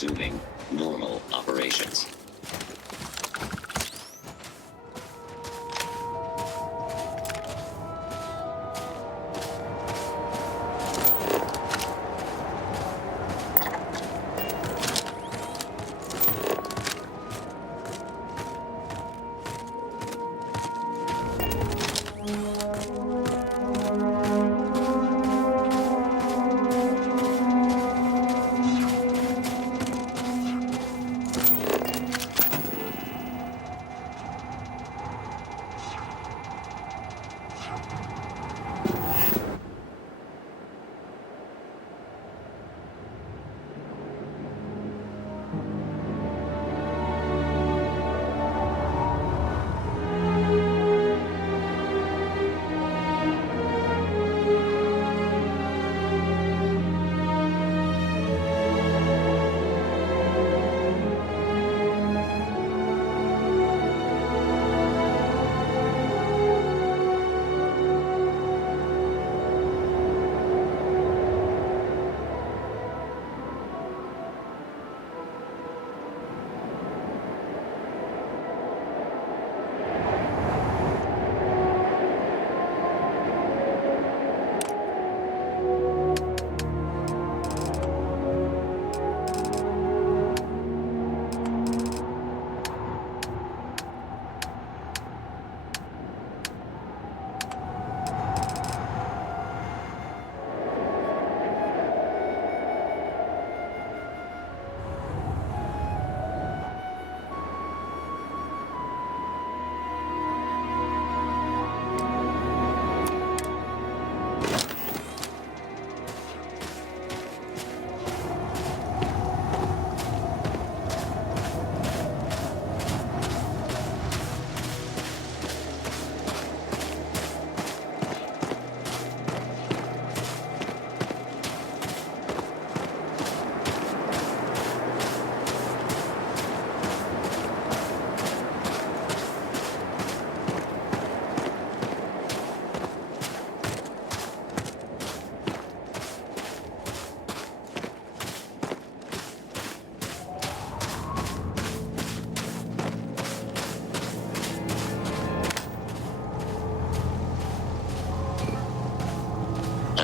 Resuming normal operations.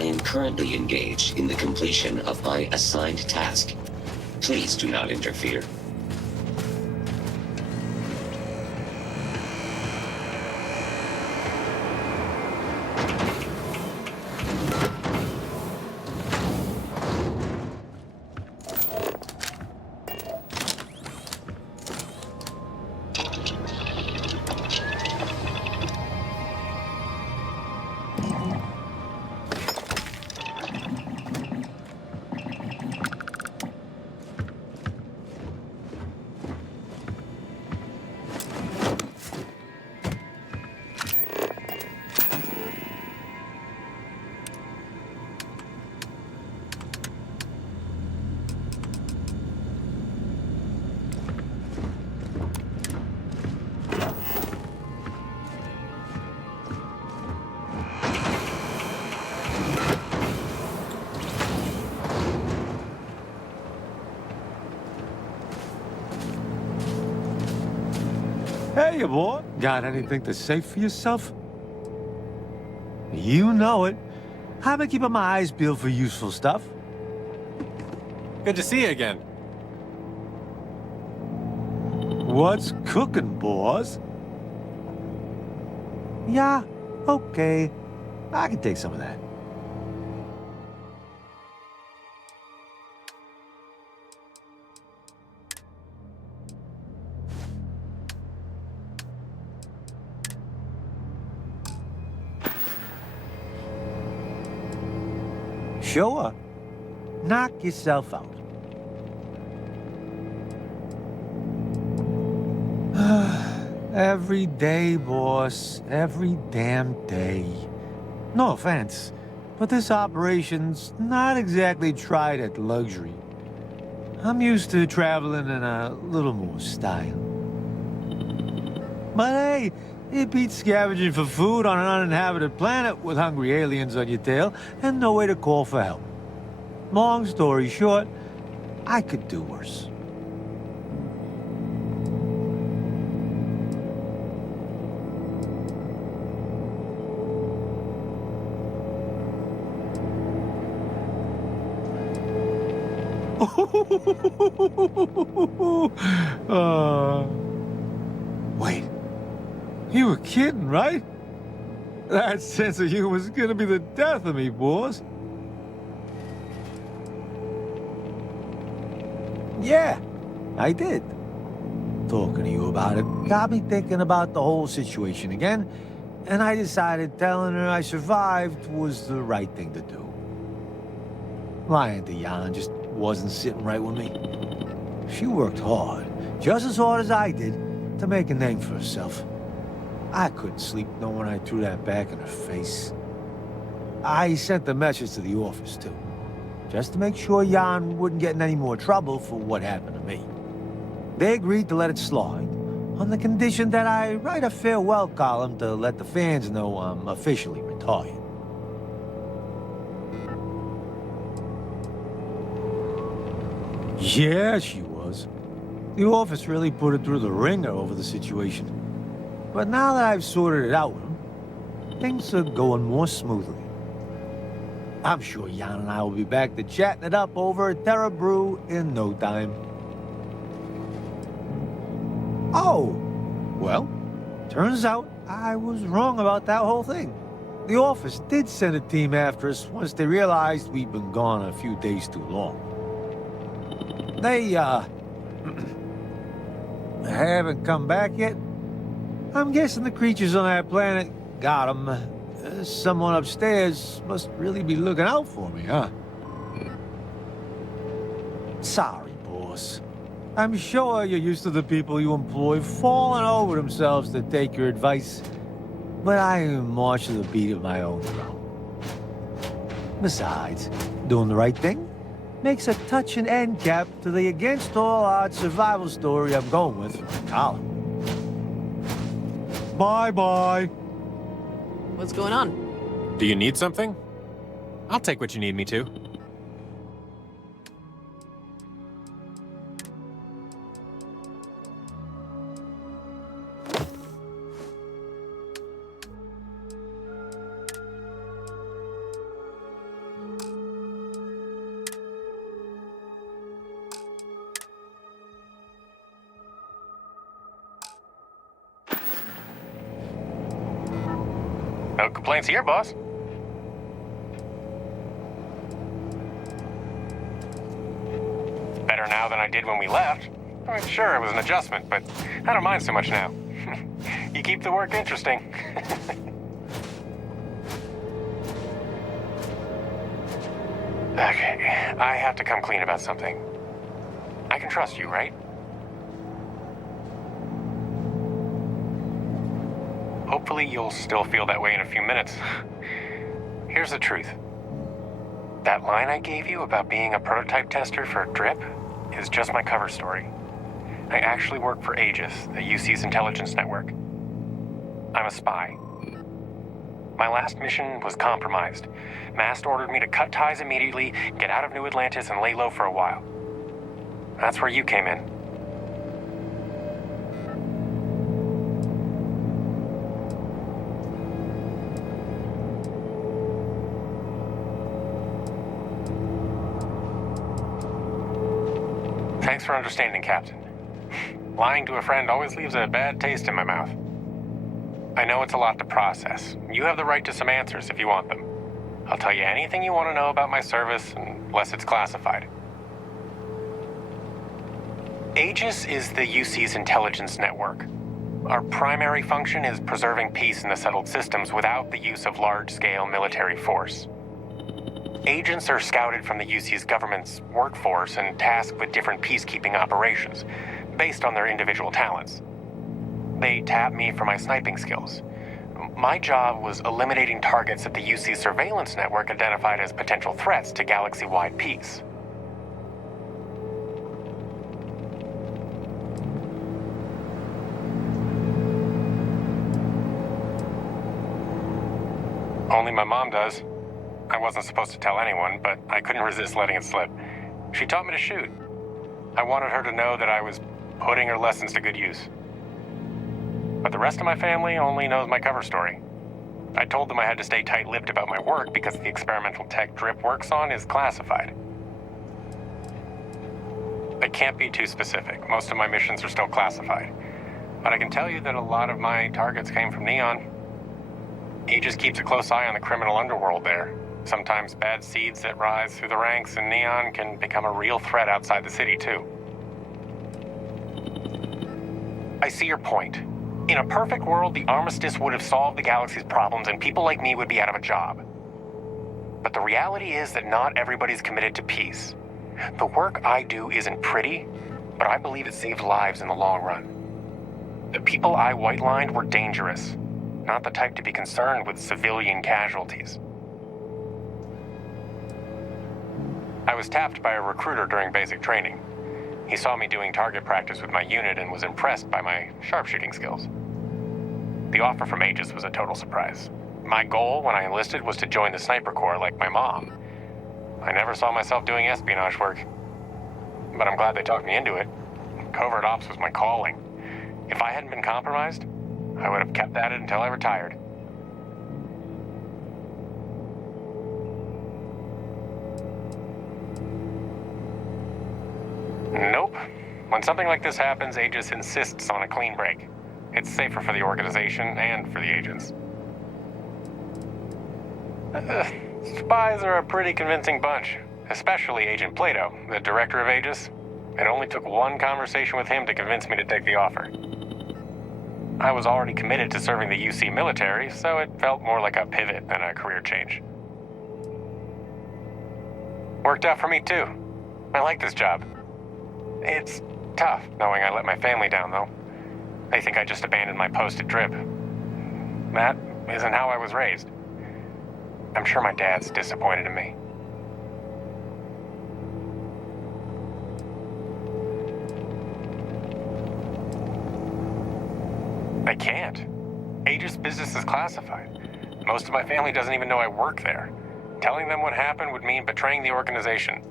I am currently engaged in the completion of my assigned task. Please do not interfere. Hey, boy. Got anything to say for yourself? You know it. I've been keeping my eyes peeled for useful stuff. Good to see you again. What's cooking, boss? Yeah, okay. I can take some of that. Sure. Knock yourself out. Every day, boss. Every damn day. No offense, but this operation's not exactly tried at luxury. I'm used to traveling in a little more style. But hey, it beats scavenging for food on an uninhabited planet with hungry aliens on your tail and no way to call for help. Long story short, I could do worse. Wait. You were kidding, right? That sense of humor is gonna be the death of me, boss. Yeah, I did. Talking to you about it got me thinking about the whole situation again, and I decided telling her I survived was the right thing to do. Lying to Jan just wasn't sitting right with me. She worked hard, just as hard as I did, to make a name for herself. I couldn't sleep knowing I threw that back in her face. I sent the message to the office, too, just to make sure Jan wouldn't get in any more trouble for what happened to me. They agreed to let it slide, on the condition that I write a farewell column to let the fans know I'm officially retired. Yeah, she was. The office really put her through the ringer over the situation. But now that I've sorted it out with him, things are going more smoothly. I'm sure Jan and I will be back to chatting it up over a Terra Brew in no time. Oh, well, turns out I was wrong about that whole thing. The office did send a team after us once they realized we'd been gone a few days too long. They, haven't come back yet. I'm guessing the creatures on that planet got them. Someone upstairs must really be looking out for me, huh? Sorry, boss. I'm sure you're used to the people you employ falling over themselves to take your advice. But I am march to the beat of my own drum. Besides, doing the right thing makes a touching end cap to the against-all-odds survival story I'm going with from the column. Bye-bye. What's going on? Do you need something? I'll take what you need me to. No complaints here, boss. Better now than I did when we left. I'm sure it was an adjustment, but I don't mind so much now. You keep the work interesting. Okay, I have to come clean about something. I can trust you, right? Hopefully you'll still feel that way in a few minutes. Here's the truth. That line I gave you about being a prototype tester for DRIP is just my cover story. I actually work for Aegis, the UC's intelligence network. I'm a spy. My last mission was compromised. Mast ordered me to cut ties immediately, get out of New Atlantis, and lay low for a while. That's where you came in. Thanks for understanding, Captain. Lying to a friend always leaves a bad taste in my mouth. I know it's a lot to process. You have the right to some answers if you want them. I'll tell you anything you want to know about my service, unless it's classified. Aegis is the UC's intelligence network. Our primary function is preserving peace in the settled systems without the use of large-scale military force. Agents are scouted from the UC's government's workforce and tasked with different peacekeeping operations, based on their individual talents. They tap me for my sniping skills. My job was eliminating targets that the UC surveillance network identified as potential threats to galaxy-wide peace. Only my mom does. I wasn't supposed to tell anyone, but I couldn't resist letting it slip. She taught me to shoot. I wanted her to know that I was putting her lessons to good use. But the rest of my family only knows my cover story. I told them I had to stay tight-lipped about my work because the experimental tech Drip works on is classified. I can't be too specific. Most of my missions are still classified. But I can tell you that a lot of my targets came from Neon. He just keeps a close eye on the criminal underworld there. Sometimes bad seeds that rise through the ranks in Neon can become a real threat outside the city, too. I see your point. In a perfect world, the armistice would have solved the galaxy's problems and people like me would be out of a job. But the reality is that not everybody's committed to peace. The work I do isn't pretty, but I believe it saved lives in the long run. The people I white-lined were dangerous, not the type to be concerned with civilian casualties. I was tapped by a recruiter during basic training. He saw me doing target practice with my unit and was impressed by my sharpshooting skills. The offer from Aegis was a total surprise. My goal when I enlisted was to join the Sniper Corps like my mom. I never saw myself doing espionage work, but I'm glad they talked me into it. Covert ops was my calling. If I hadn't been compromised, I would have kept at it until I retired. Nope. When something like this happens, Aegis insists on a clean break. It's safer for the organization and for the agents. Spies are a pretty convincing bunch, especially Agent Plato, the director of Aegis. It only took one conversation with him to convince me to take the offer. I was already committed to serving the UC military, so it felt more like a pivot than a career change. Worked out for me too. I like this job. It's tough knowing I let my family down, though. They think I just abandoned my post at Drip. That isn't how I was raised. I'm sure my dad's disappointed in me. I can't. Aegis business is classified. Most of my family doesn't even know I work there. Telling them what happened would mean betraying the organization.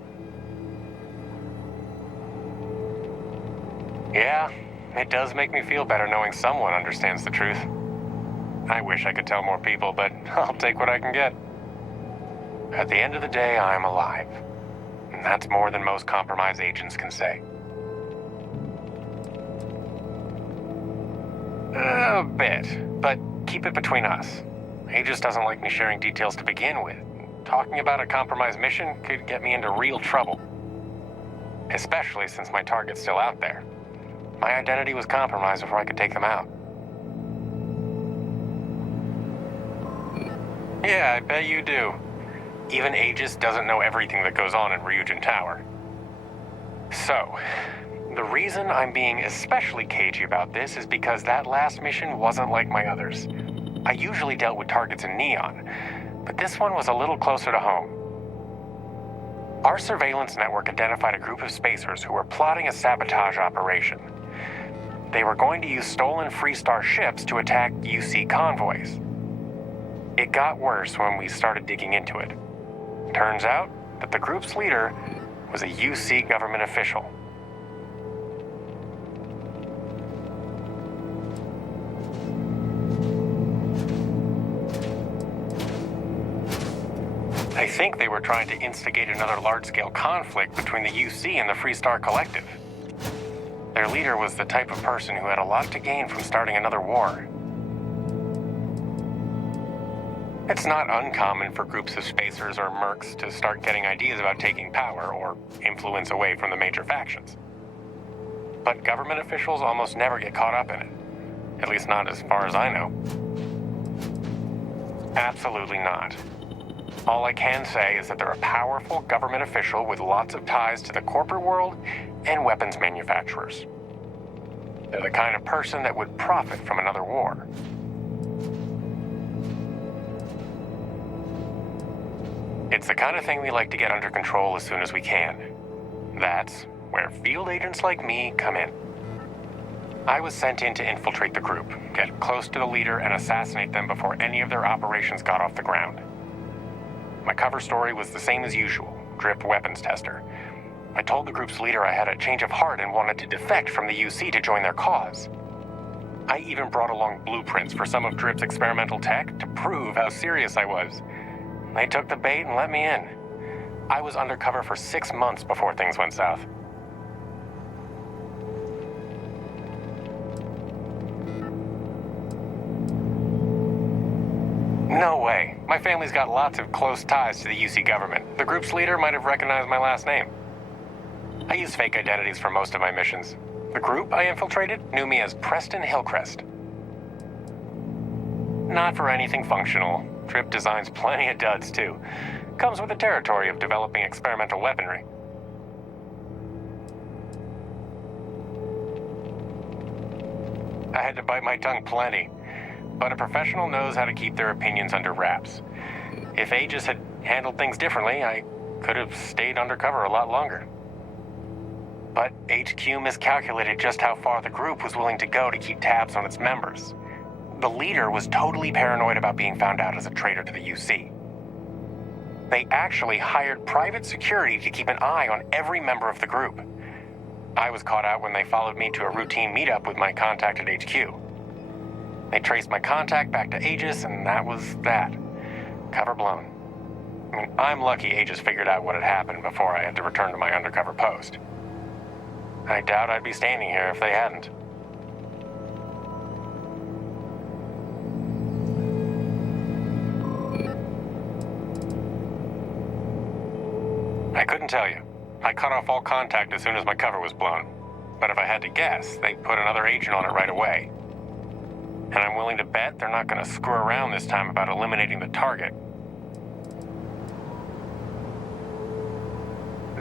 Yeah, it does make me feel better knowing someone understands the truth. I wish I could tell more people, but I'll take what I can get. At the end of the day, I'm alive. And that's more than most compromised agents can say. A bit, but keep it between us. Aegis doesn't like me sharing details to begin with. Talking about a compromised mission could get me into real trouble. Especially since my target's still out there. My identity was compromised before I could take them out. Yeah, I bet you do. Even Aegis doesn't know everything that goes on in Ryujin Tower. So, the reason I'm being especially cagey about this is because that last mission wasn't like my others. I usually dealt with targets in Neon, but this one was a little closer to home. Our surveillance network identified a group of spacers who were plotting a sabotage operation. They were going to use stolen Freestar ships to attack UC convoys. It got worse when we started digging into it. Turns out that the group's leader was a UC government official. I think they were trying to instigate another large-scale conflict between the UC and the Freestar Collective. Their leader was the type of person who had a lot to gain from starting another war. It's not uncommon for groups of spacers or mercs to start getting ideas about taking power or influence away from the major factions. But government officials almost never get caught up in it. At least not as far as I know. Absolutely not. All I can say is that they're a powerful government official with lots of ties to the corporate world and weapons manufacturers. They're the kind of person that would profit from another war. It's the kind of thing we like to get under control as soon as we can. That's where field agents like me come in. I was sent in to infiltrate the group, get close to the leader, and assassinate them before any of their operations got off the ground. My cover story was the same as usual, Drip weapons tester. I told the group's leader I had a change of heart and wanted to defect from the UC to join their cause. I even brought along blueprints for some of Drip's experimental tech to prove how serious I was. They took the bait and let me in. I was undercover for 6 months before things went south. No way. My family's got lots of close ties to the UC government. The group's leader might have recognized my last name. I use fake identities for most of my missions. The group I infiltrated knew me as Preston Hillcrest. Not for anything functional. Drip designs plenty of duds, too. Comes with the territory of developing experimental weaponry. I had to bite my tongue plenty. But a professional knows how to keep their opinions under wraps. If Aegis had handled things differently, I could have stayed undercover a lot longer. But HQ miscalculated just how far the group was willing to go to keep tabs on its members. The leader was totally paranoid about being found out as a traitor to the UC. They actually hired private security to keep an eye on every member of the group. I was caught out when they followed me to a routine meetup with my contact at HQ. They traced my contact back to Aegis, and that was that. Cover blown. I mean, I'm lucky Aegis figured out what had happened before I had to return to my undercover post. I doubt I'd be standing here if they hadn't. I couldn't tell you. I cut off all contact as soon as my cover was blown. But if I had to guess, they put another agent on it right away. And I'm willing to bet they're not going to screw around this time about eliminating the target.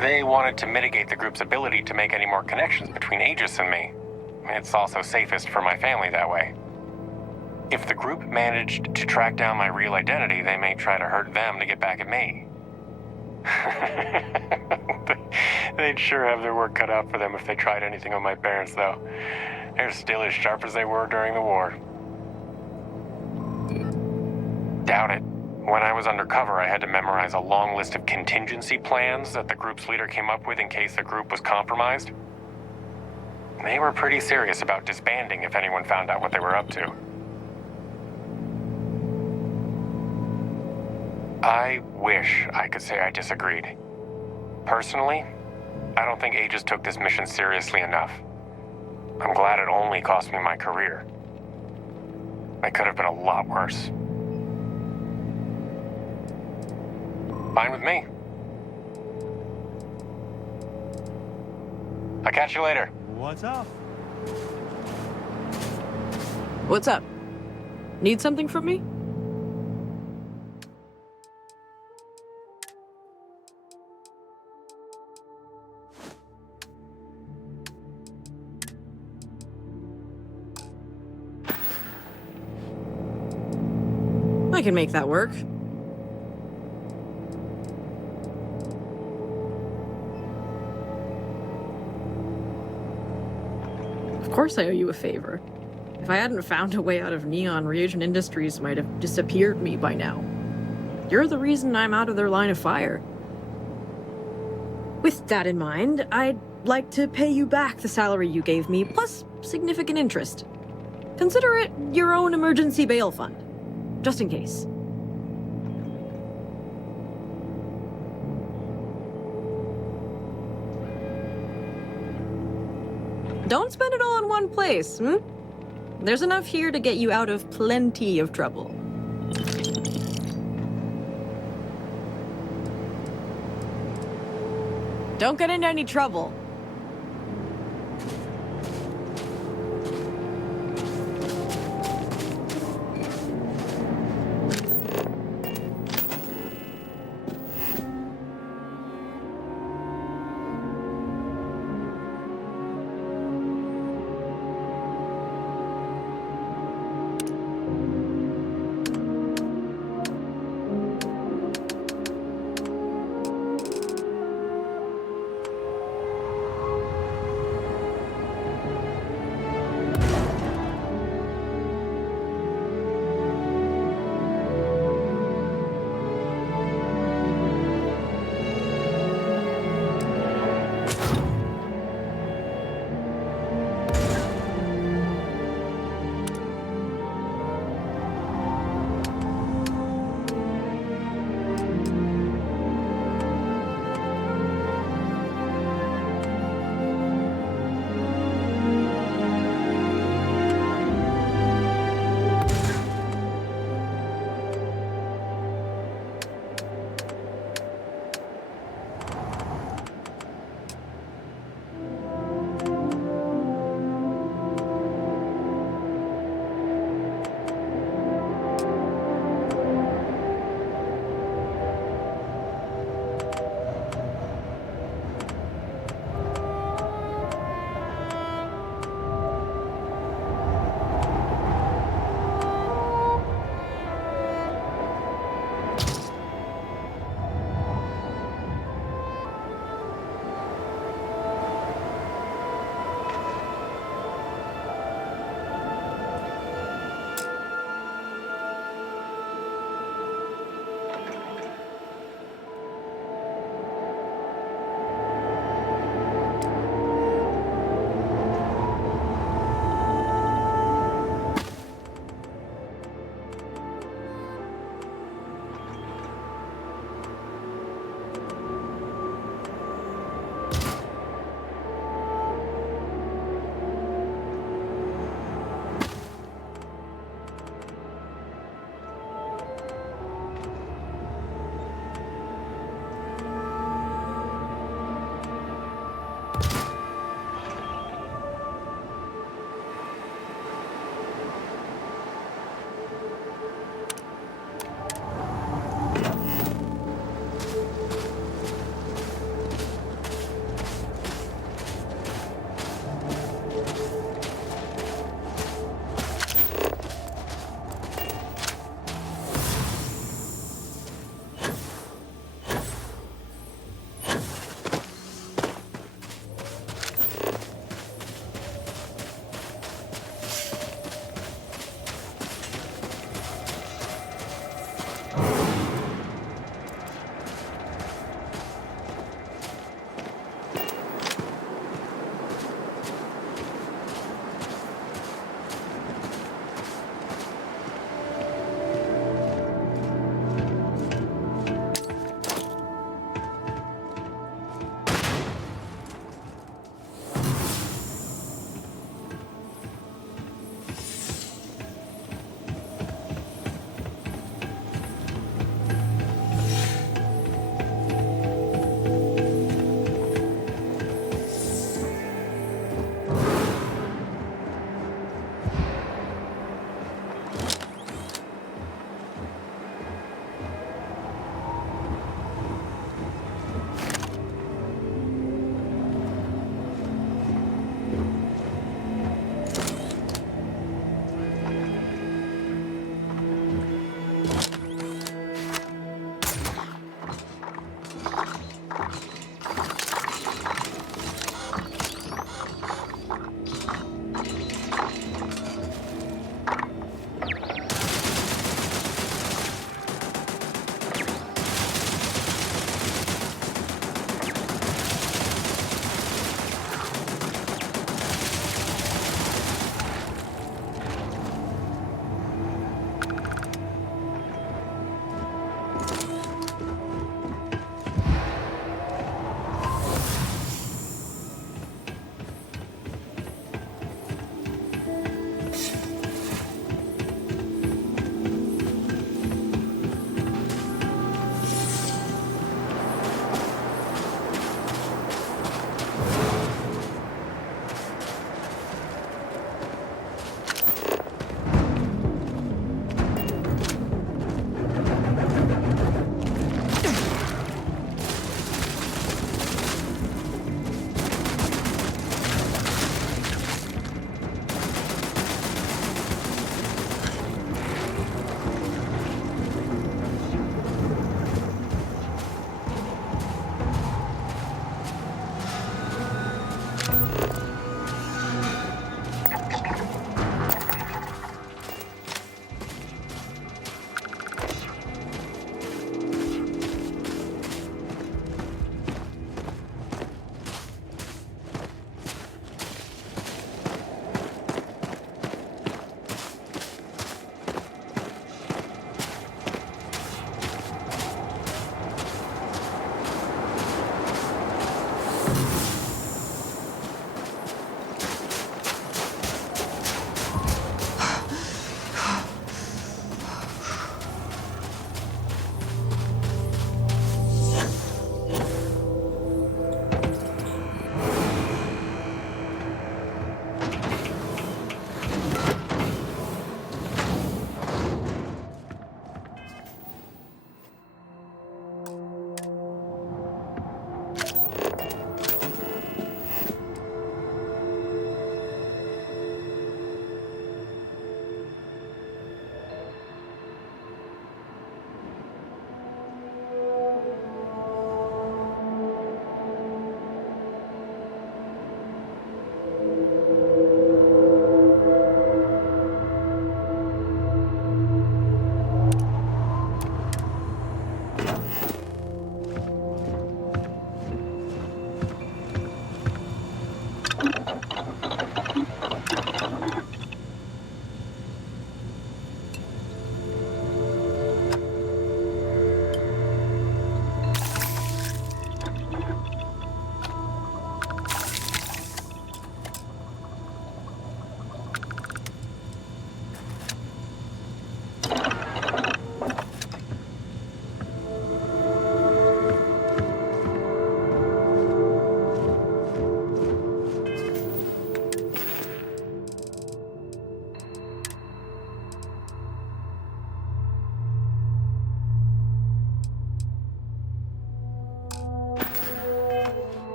They wanted to mitigate the group's ability to make any more connections between Aegis and me. It's also safest for my family that way. If the group managed to track down my real identity, they may try to hurt them to get back at me. They'd sure have their work cut out for them if they tried anything on my parents, though. They're still as sharp as they were during the war. Doubt it. When I was undercover, I had to memorize a long list of contingency plans that the group's leader came up with in case the group was compromised. They were pretty serious about disbanding if anyone found out what they were up to. I wish I could say I disagreed. Personally, I don't think Aegis took this mission seriously enough. I'm glad it only cost me my career. It could have been a lot worse. Fine with me. I'll catch you later. What's up? What's up? Need something from me? I can make that work. Of course I owe you a favor. If I hadn't found a way out of Neon, Reagent Industries might have disappeared me by now. You're the reason I'm out of their line of fire. With that in mind, I'd like to pay you back the salary you gave me, plus significant interest. Consider it your own emergency bail fund. Just in case. Don't spend it all in one place, hmm? There's enough here to get you out of plenty of trouble. Don't get into any trouble.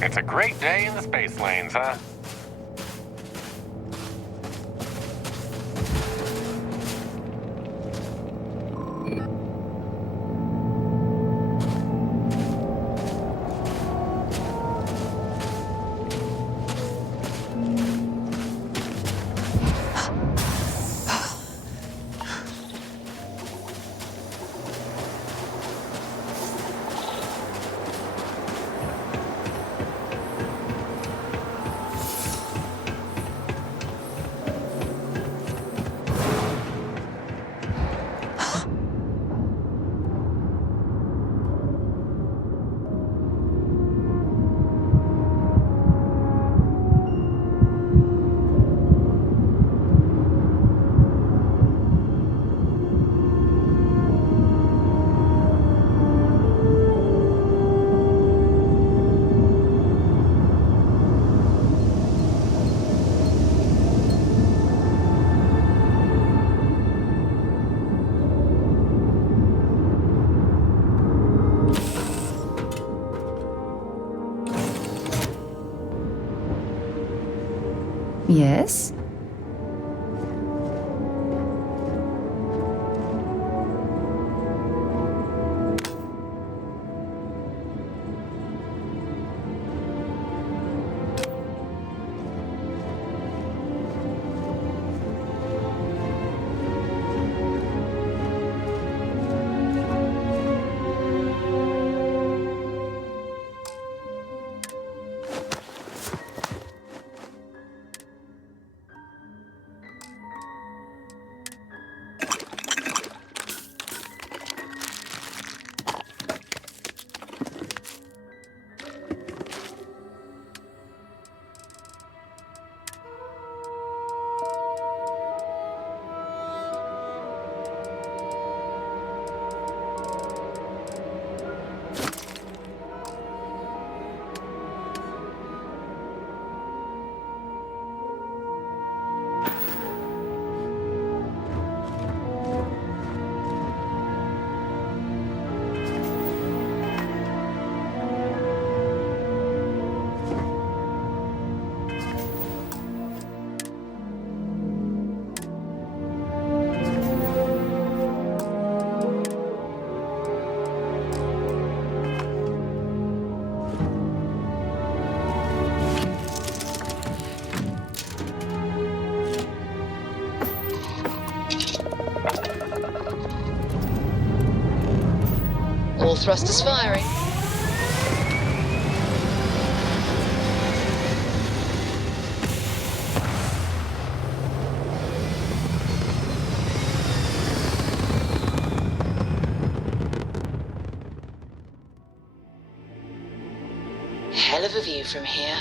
It's a great day in the space lanes, huh? Yes? All thrusters firing. Hell of a view from here.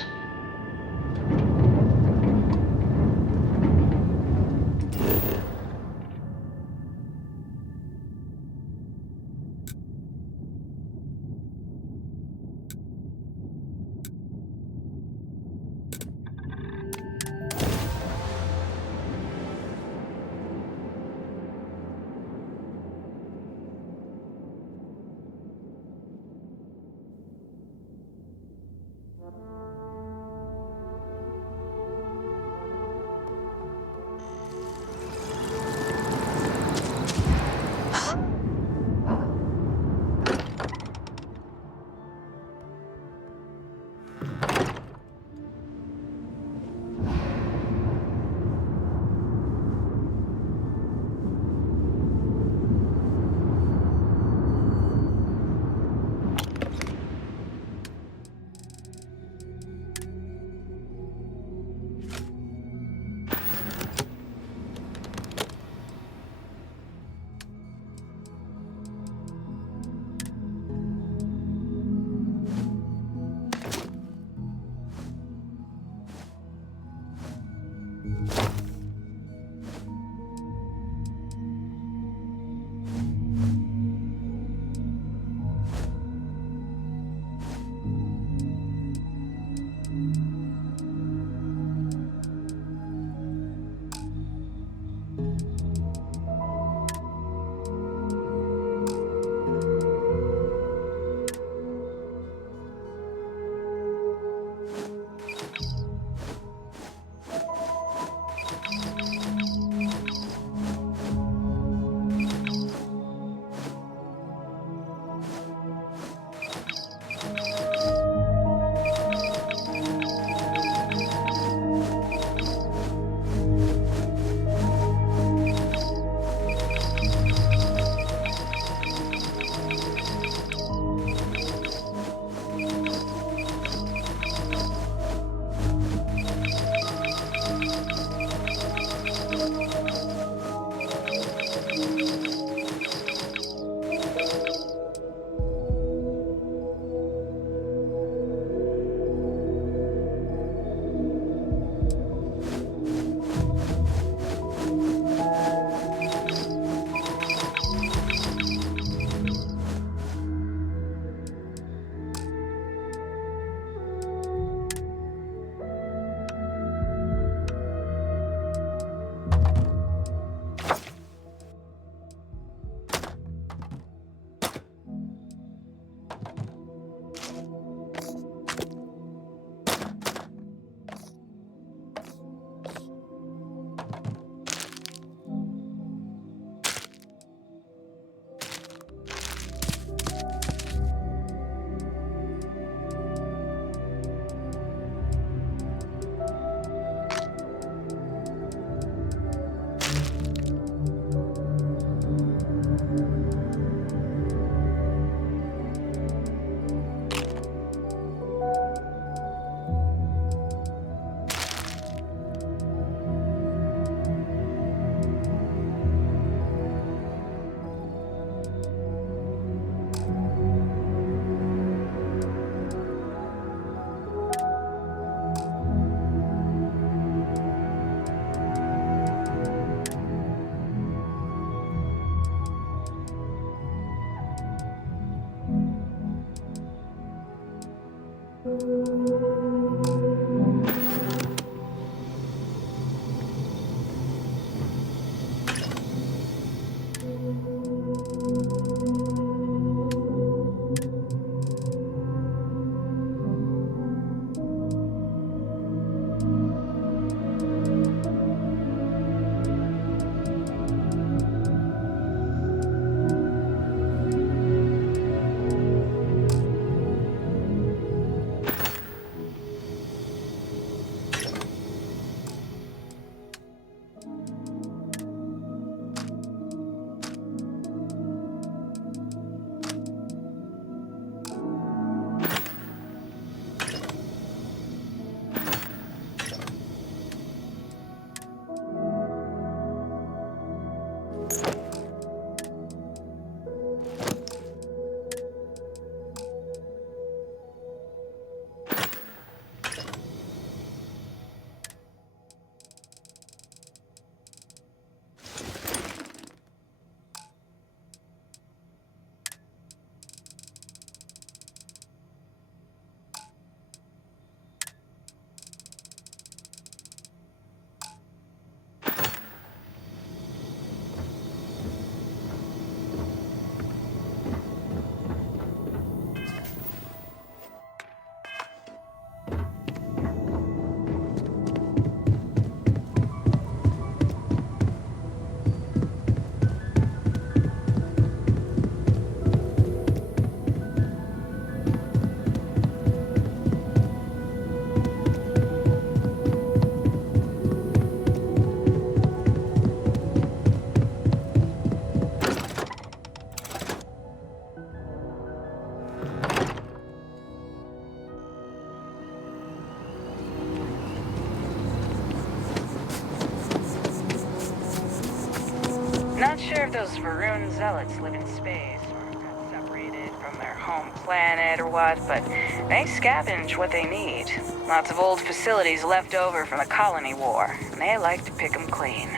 Not sure if those Varun zealots live in space or got separated from their home planet or what, but they scavenge what they need. Lots of old facilities left over from the colony war, and they like to pick them clean.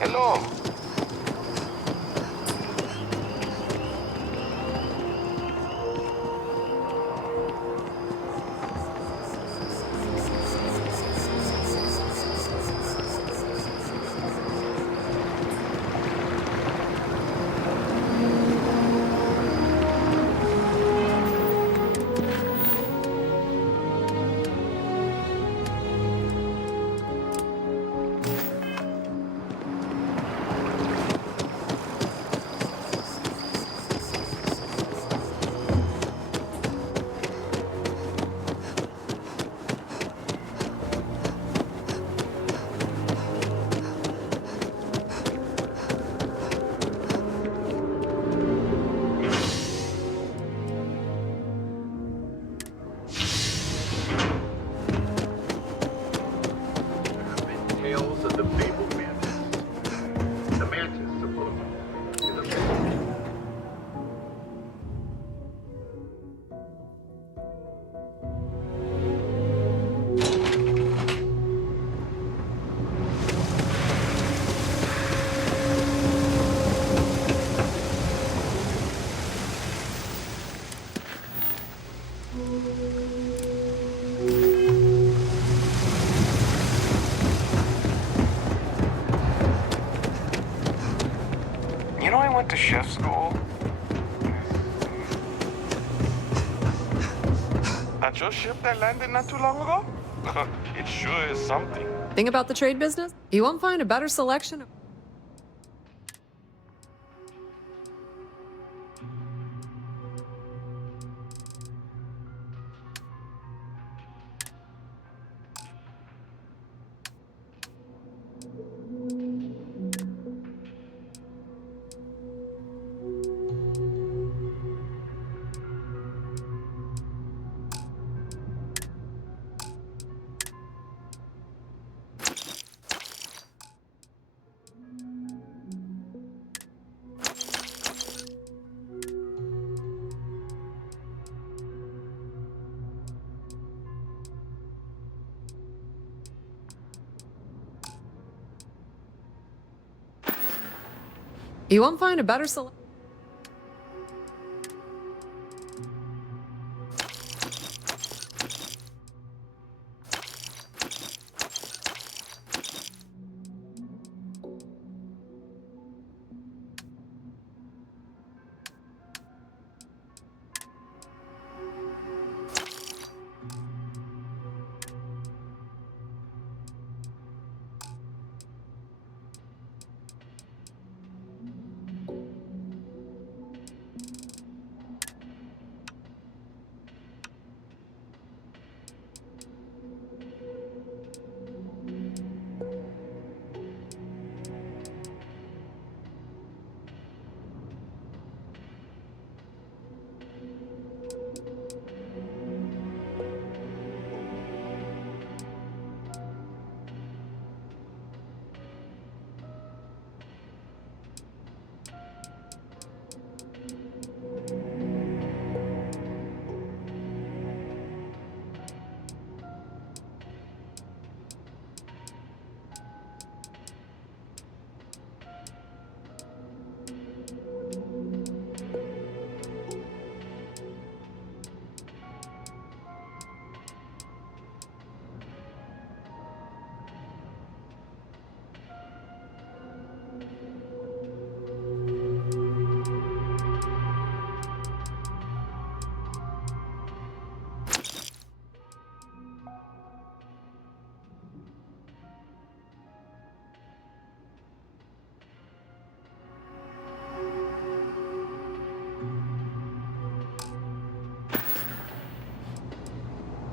Hello. Tales of the fabled mantis. The mantis, supposedly, is a fable. You know, I went to chef school. That your ship that landed not too long ago? It sure is something. Thing about the trade business? You won't find a better selection of. You won't find a better selection.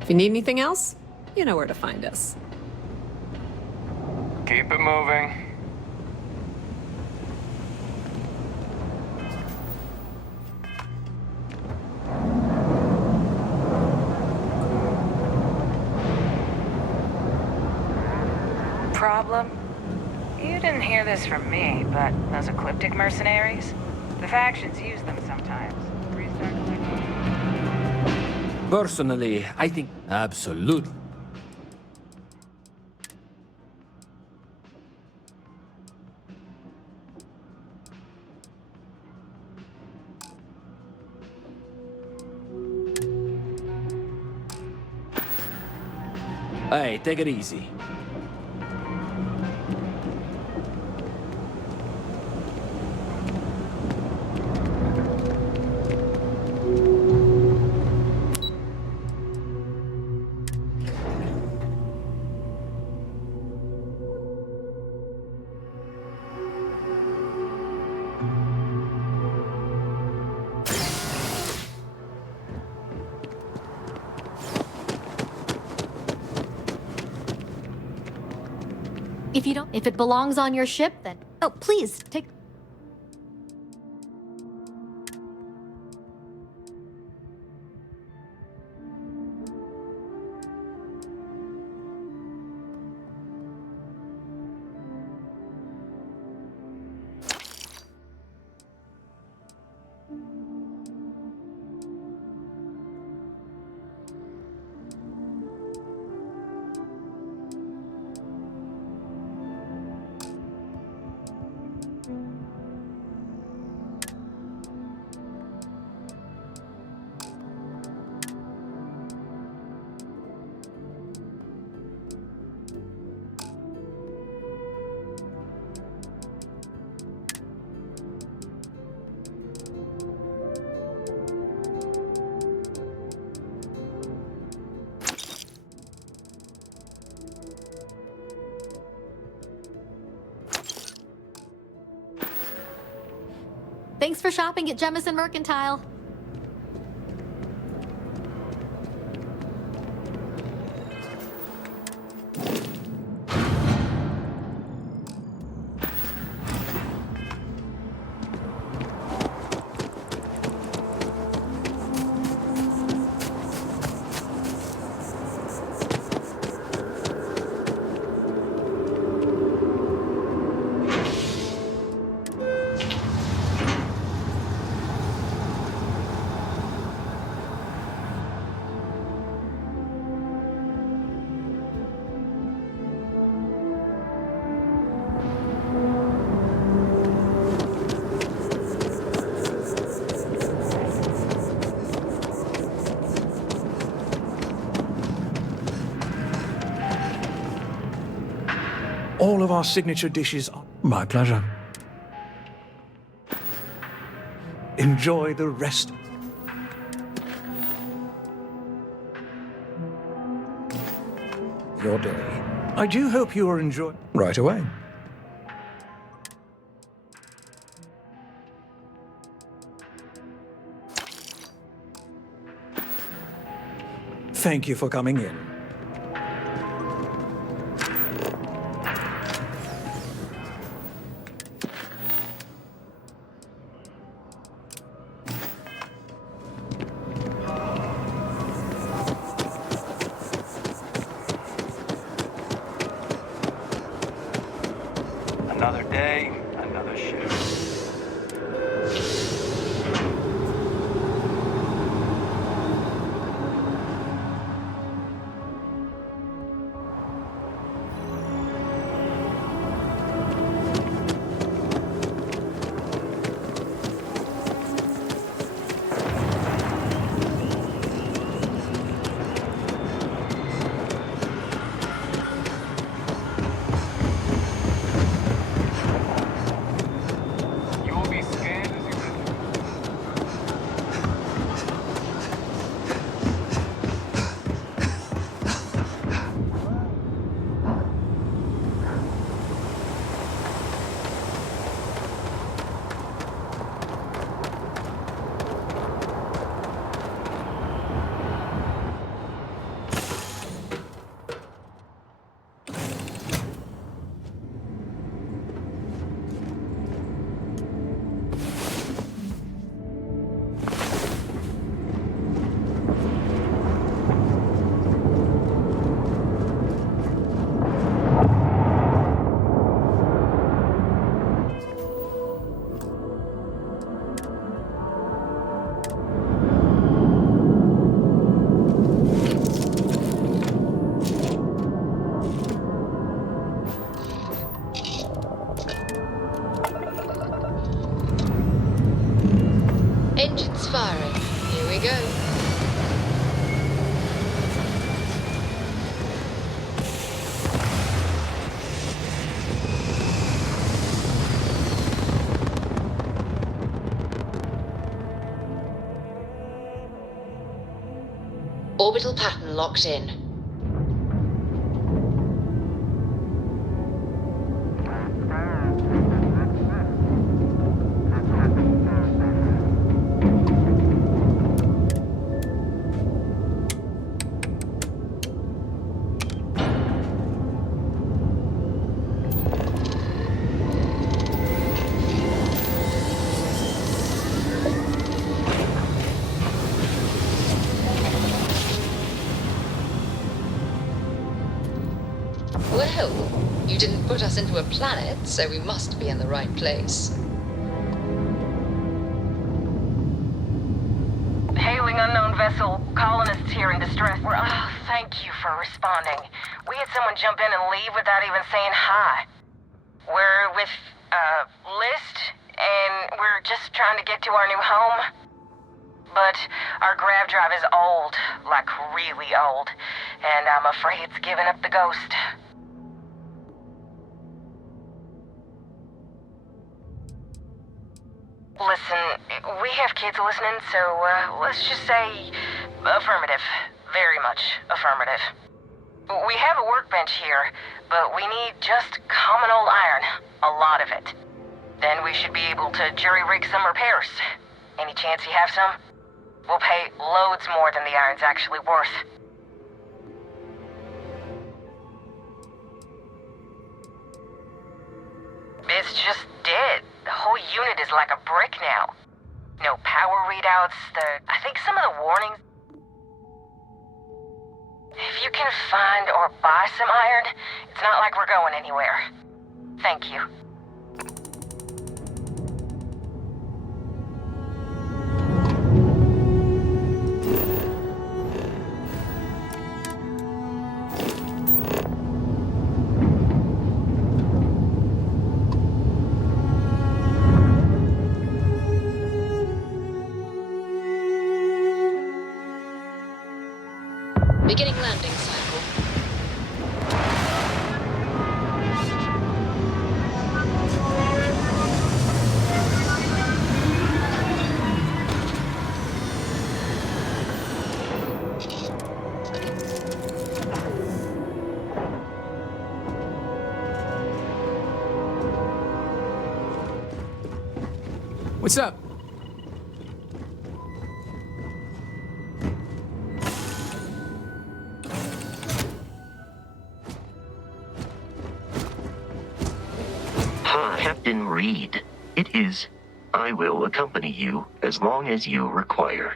If you need anything else, you know where to find us. Keep it moving. problem? You didn't hear this from me, but those ecliptic mercenaries? The factions use them sometimes. Restart collecting. Personally, I think absolutely. Hey, take it easy. If it belongs on your ship, then oh, please take. Thanks for shopping at Jemison Mercantile. All of our signature dishes are... My pleasure. Enjoy the rest. Your day. I do hope you are enjoying... Right away. Thank you for coming in. Another day, another shift. Orbital pattern locked in. Well, you didn't put us into a planet, so we must be in the right place. Hailing unknown vessel, colonists here in distress. Thank you for responding. We had someone jump in and leave without even saying hi. We're with, List, and we're just trying to get to our new home. But our grav drive is old, like really old, and I'm afraid it's giving up the ghost. Listen, we have kids listening, so let's just say affirmative. Very much affirmative. We have a workbench here, but we need just common old iron. A lot of it. Then we should be able to jury-rig some repairs. Any chance you have some? We'll pay loads more than the iron's actually worth. It's just dead. The whole unit is like a brick now. No power readouts, I think some of the warnings... If you can find or buy some iron, it's not like we're going anywhere. Thank you. Beginning landing cycle. What's up? Captain Reed. It is. I will accompany you as long as you require.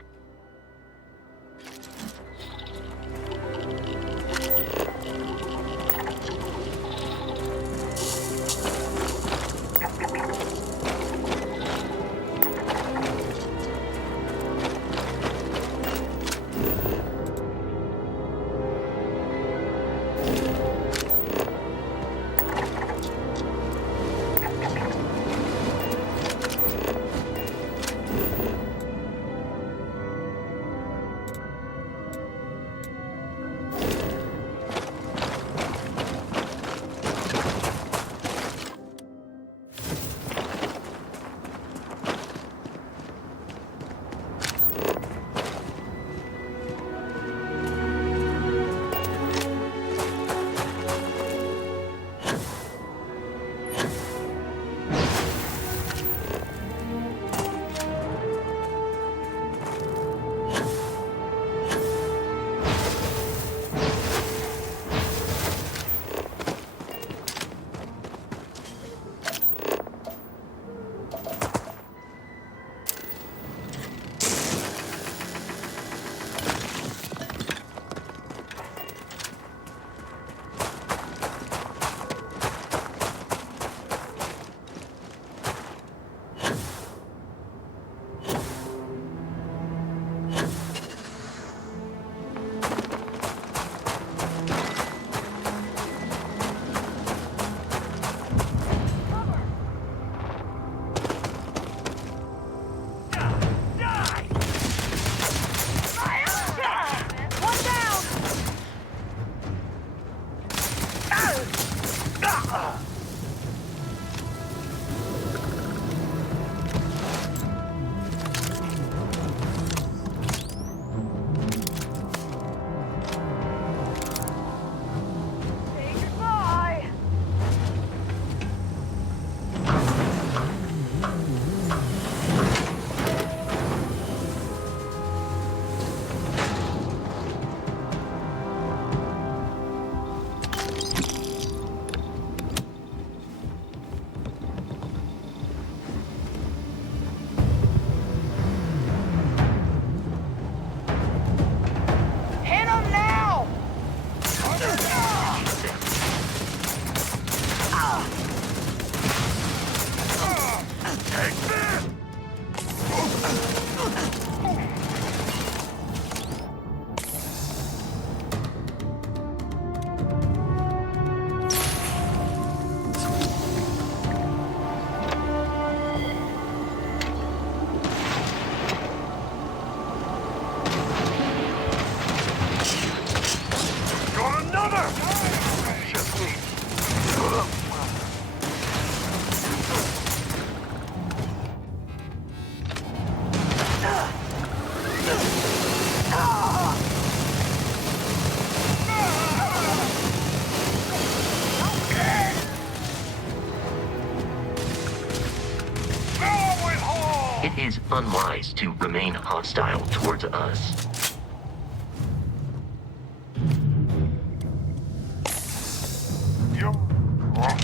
It is unwise to remain hostile towards us. You're wrong.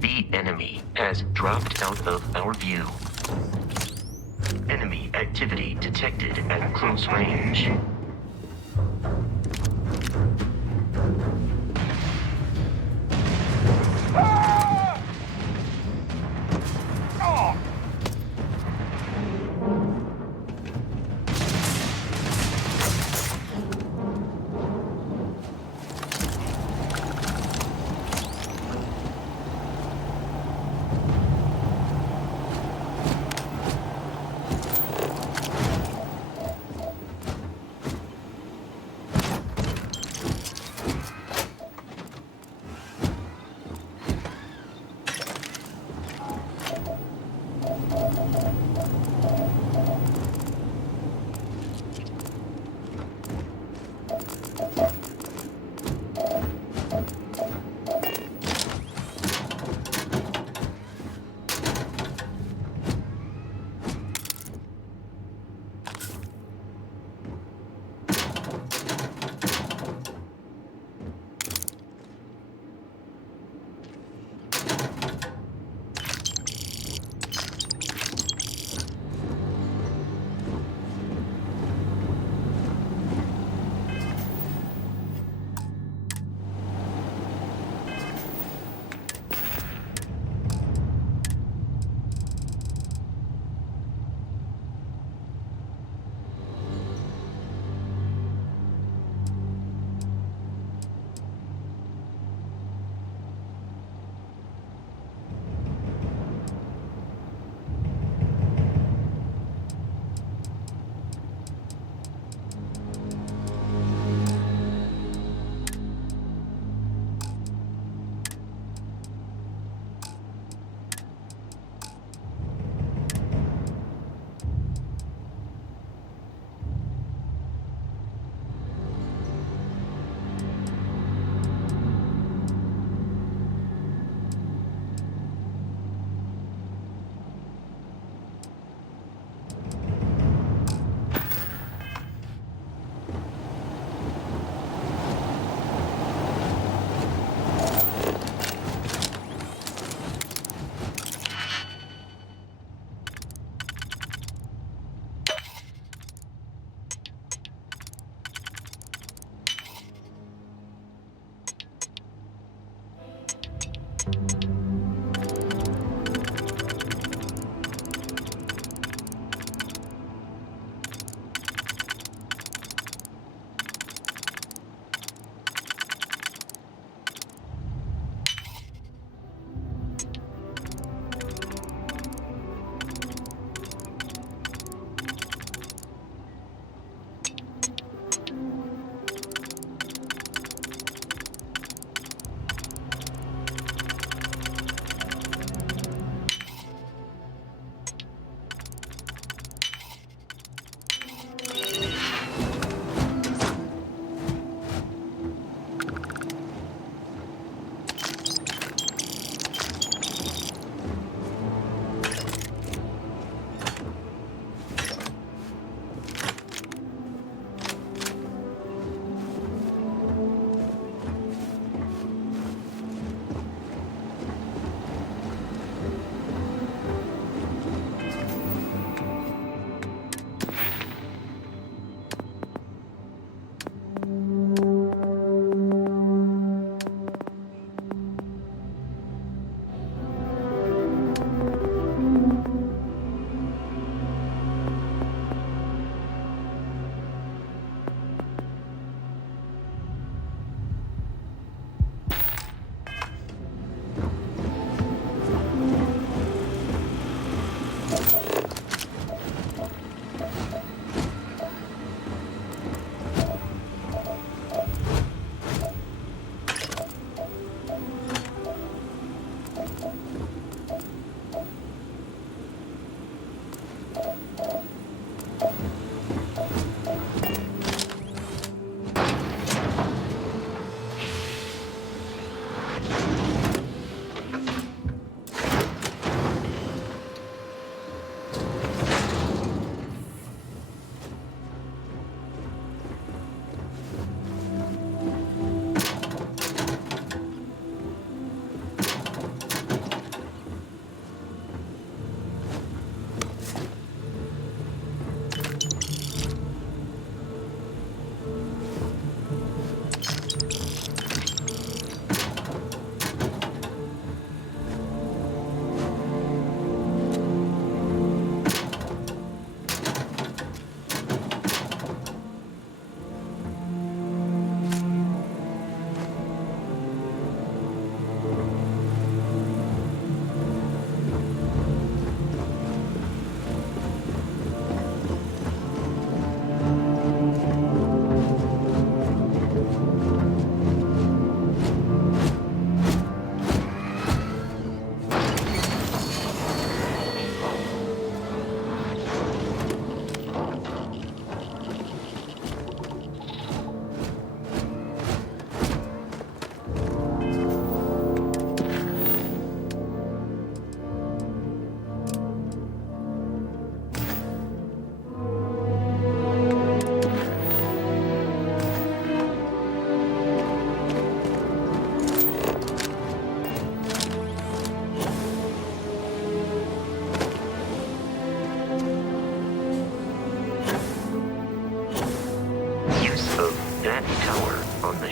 The enemy has dropped out of our view. Enemy activity detected at close range.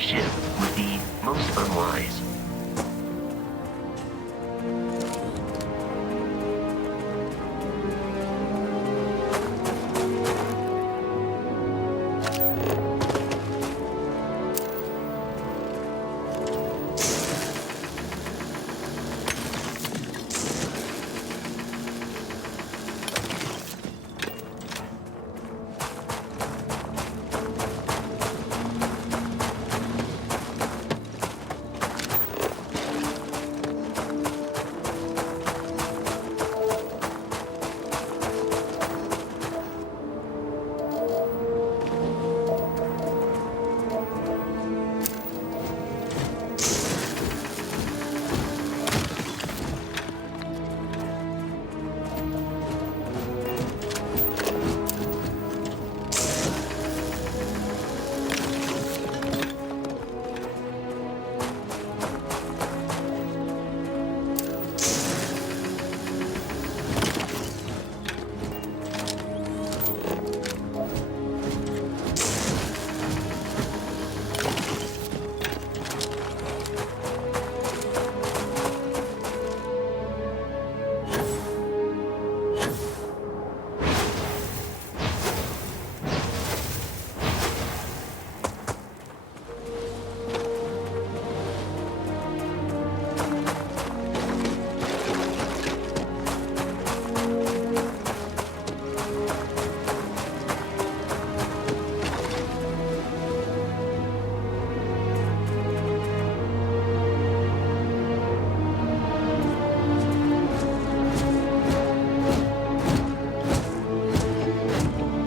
ship would be most unwise.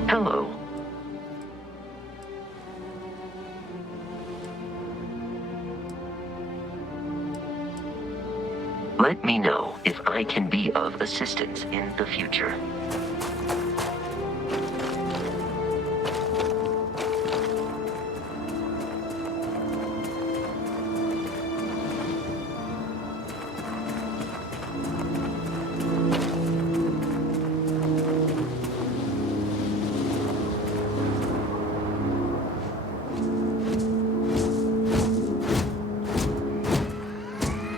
Hello. Let me know if I can be of assistance in the future.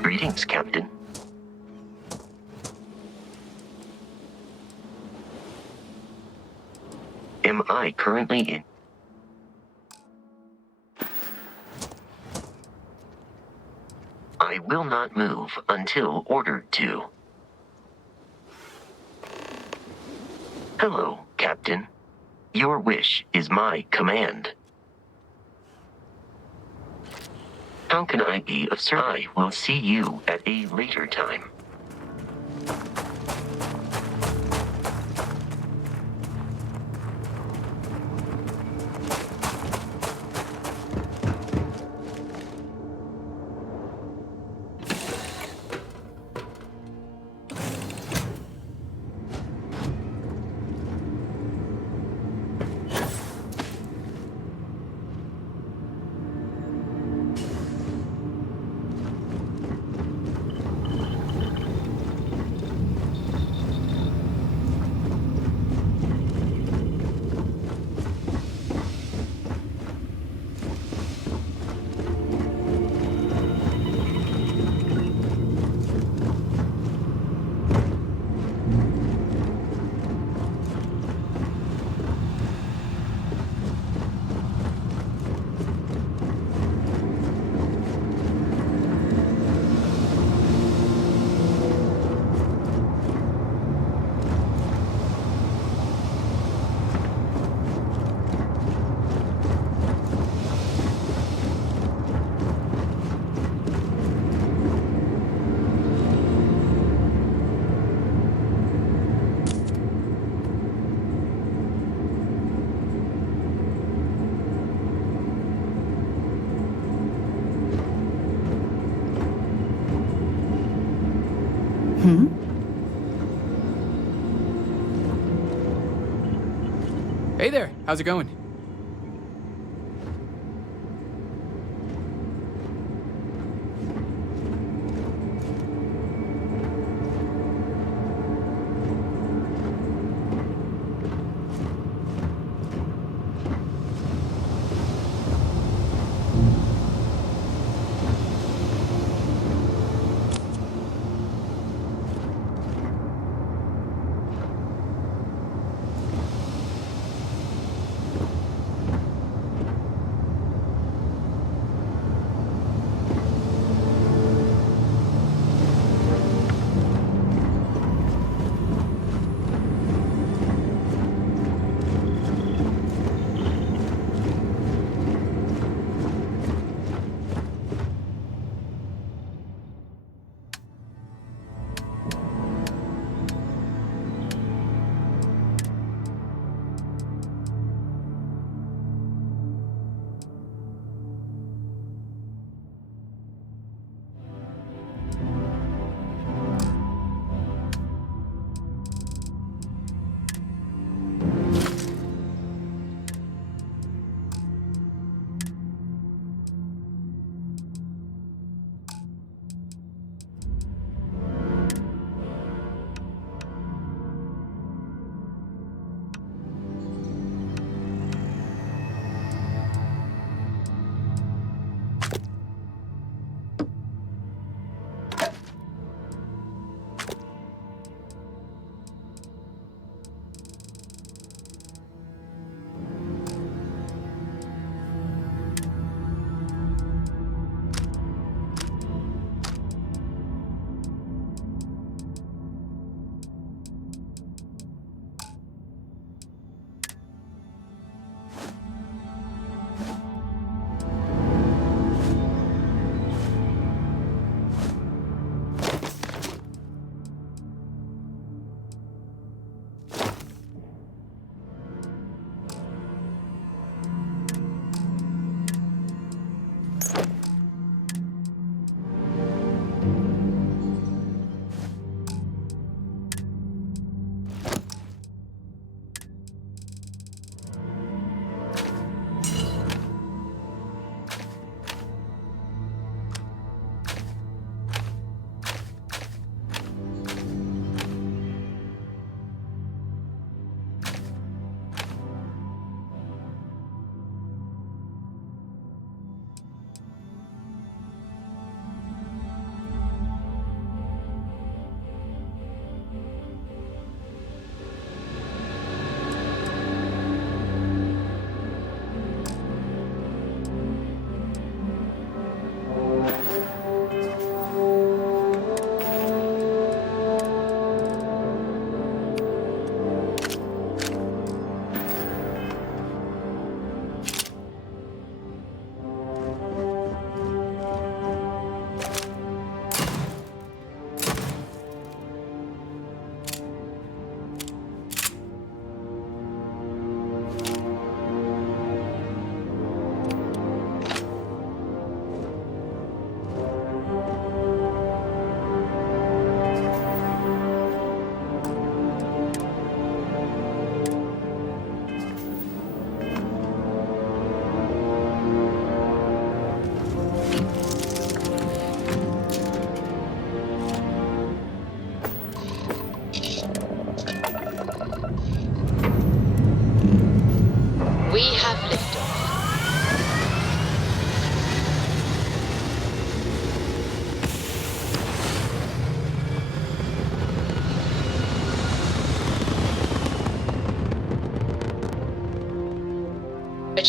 Greetings, Captain. Am I currently in? I will not move until ordered to. Hello, Captain. Your wish is my command. How can I be of service? I will see you at a later time. Hey there, how's it going?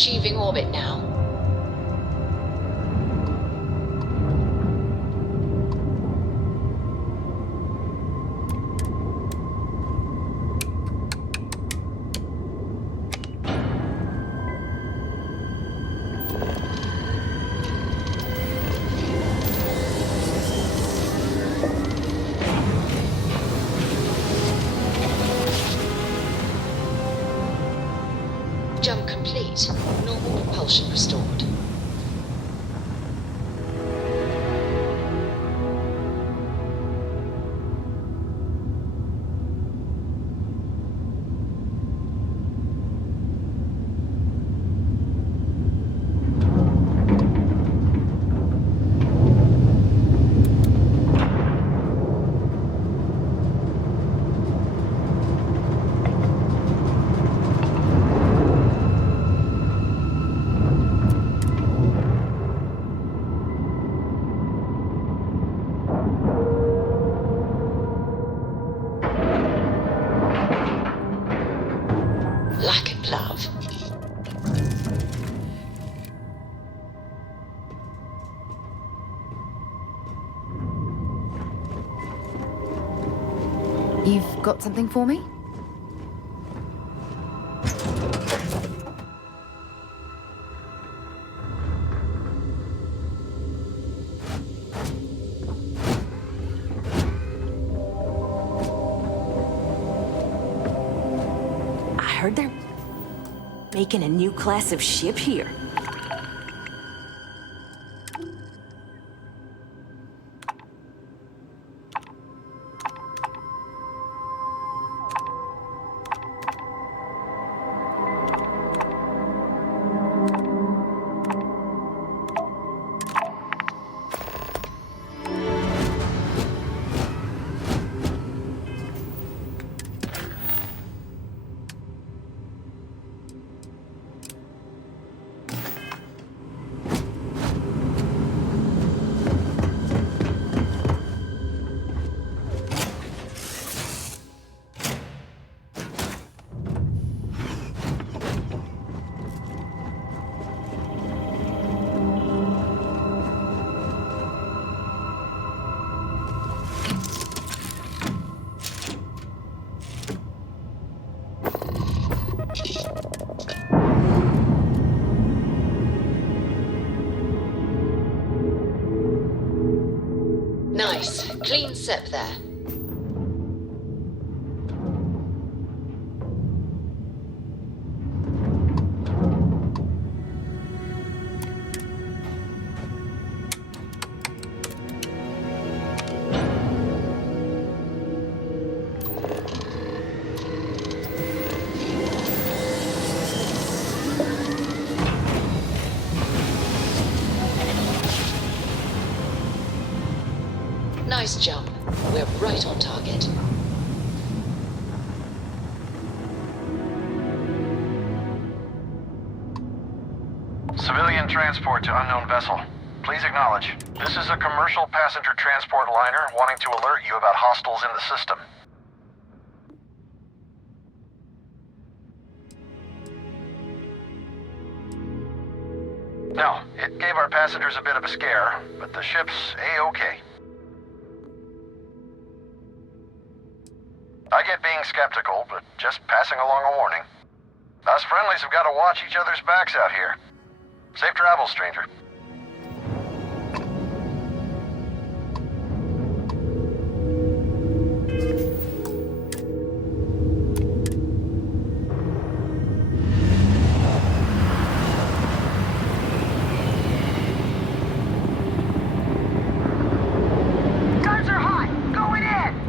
achieving orbit now. Jump complete. Normal propulsion restored. Lack of love. You've got something for me? I heard they're making a new class of ship here. Nice. Clean sep there. Nice jump. We're right on target. Civilian transport to unknown vessel. Please acknowledge. This is a commercial passenger transport liner wanting to alert you about hostiles in the system. No, it gave our passengers a bit of a scare, but the ship's A-okay. I get being skeptical, but just passing along a warning. Us friendlies have got to watch each other's backs out here. Safe travels, stranger. Guns are hot! Going in!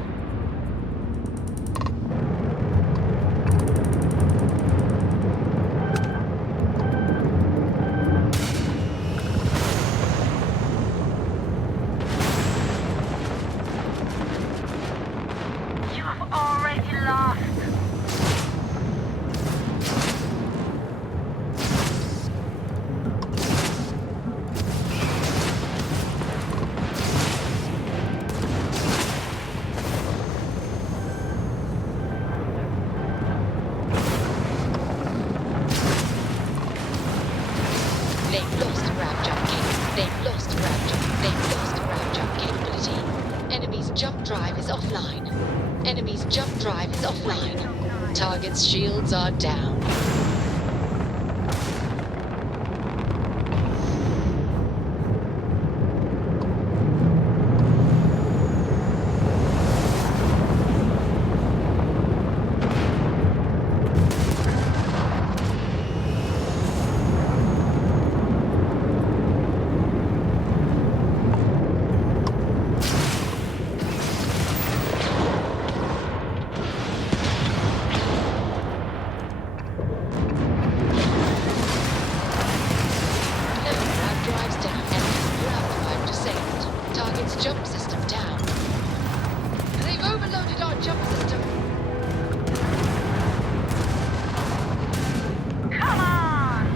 jump drive is offline. Enemy's jump drive is offline. Target's shields are down. Jump system down. They've overloaded our jump system. Come on!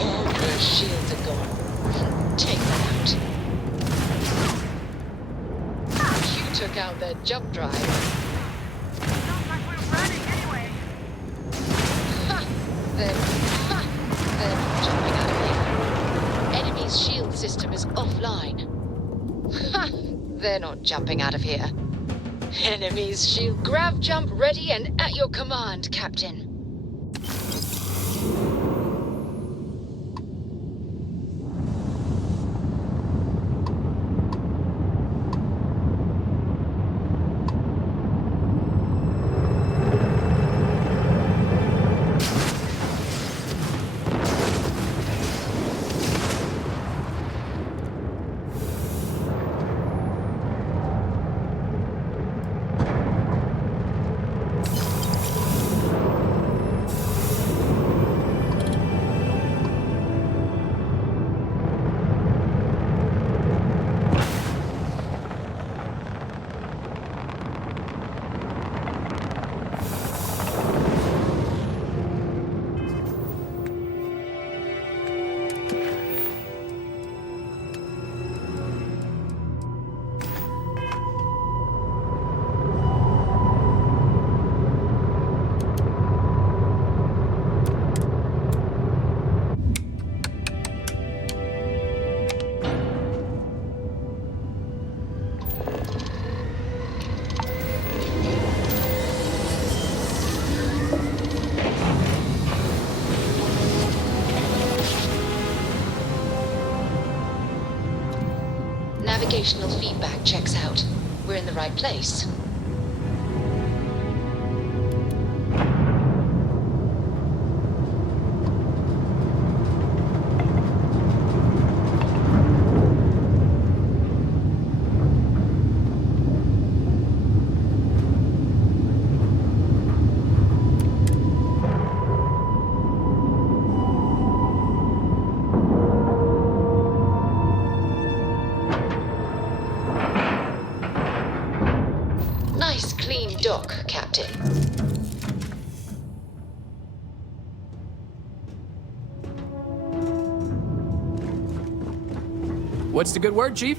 All their shields are gone. Take that out. You took out their jump drive. Sounds like we're running anyway. They're not jumping out of here. Enemy's shield system is offline. They're not jumping out of here. Enemy's shield. Grav jump ready and at your command, Captain. Navigational feedback checks out. We're in the right place. Nice clean dock, Captain. What's the good word, Chief?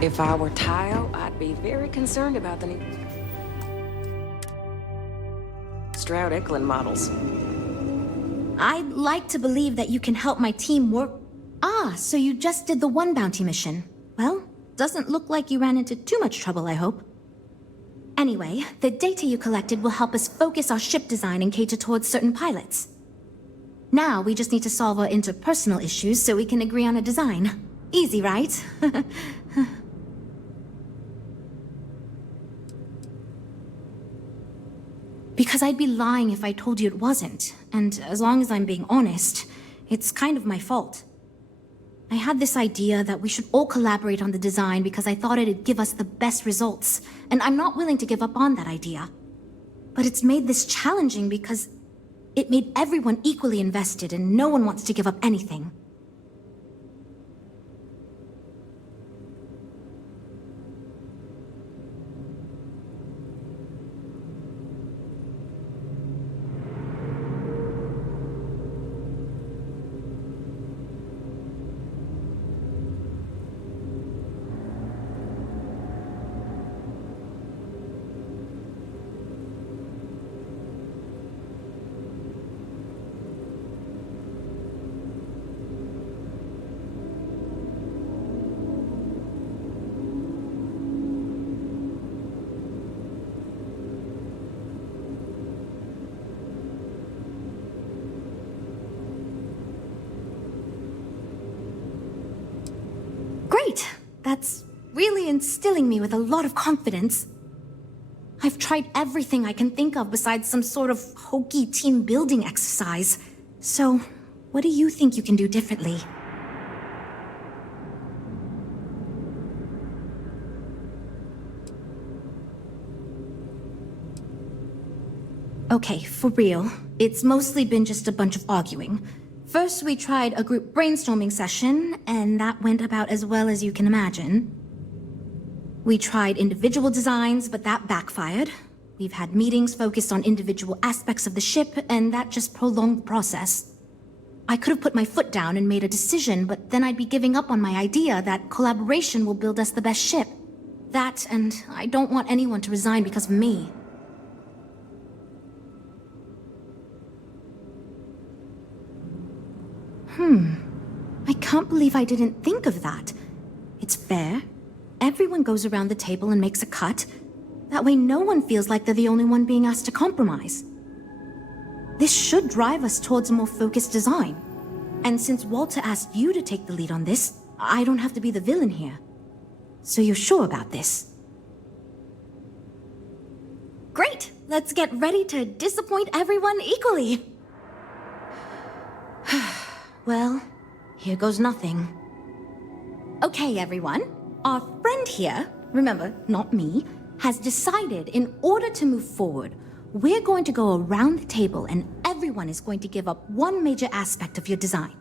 If I were Tayo, I'd be very concerned about the new Stroud-Eklund models. I'd like to believe that you can help my team work. Ah, so you just did the one bounty mission. Well, doesn't look like you ran into too much trouble, I hope. Anyway, the data you collected will help us focus our ship design and cater towards certain pilots. Now we just need to solve our interpersonal issues so we can agree on a design. Easy, right? Because I'd be lying if I told you it wasn't. And as long as I'm being honest, it's kind of my fault. I had this idea that we should all collaborate on the design because I thought it'd give us the best results, and I'm not willing to give up on that idea. But it's made this challenging because it made everyone equally invested and no one wants to give up anything. Great! That's really instilling me with a lot of confidence. I've tried everything I can think of besides some sort of hokey team building exercise. So, what do you think you can do differently? Okay, for real. It's mostly been just a bunch of arguing. First, we tried a group brainstorming session, and that went about as well as you can imagine. We tried individual designs, but that backfired. We've had meetings focused on individual aspects of the ship, and that just prolonged the process. I could have put my foot down and made a decision, but then I'd be giving up on my idea that collaboration will build us the best ship. That, and I don't want anyone to resign because of me. I can't believe I didn't think of that. It's fair. Everyone goes around the table and makes a cut. That way no one feels like they're the only one being asked to compromise. This should drive us towards a more focused design. And since Walter asked you to take the lead on this, I don't have to be the villain here. So you're sure about this? Great! Let's get ready to disappoint everyone equally. Well, here goes nothing. Okay, everyone. Our friend here, remember, not me, has decided in order to move forward, we're going to go around the table and everyone is going to give up one major aspect of your design.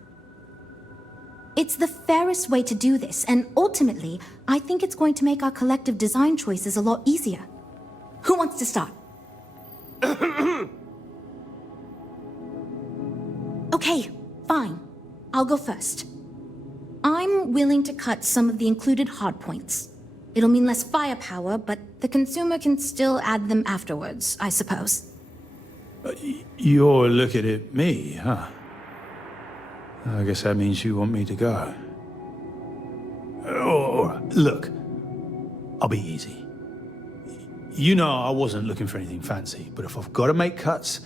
It's the fairest way to do this, and ultimately, I think it's going to make our collective design choices a lot easier. Who wants to start? Okay, fine. I'll go first. I'm willing to cut some of the included hardpoints. It'll mean less firepower, but the consumer can still add them afterwards, I suppose. You're looking at me, huh? I guess that means you want me to go. Oh, look, I'll be easy. You know I wasn't looking for anything fancy, but if I've got to make cuts,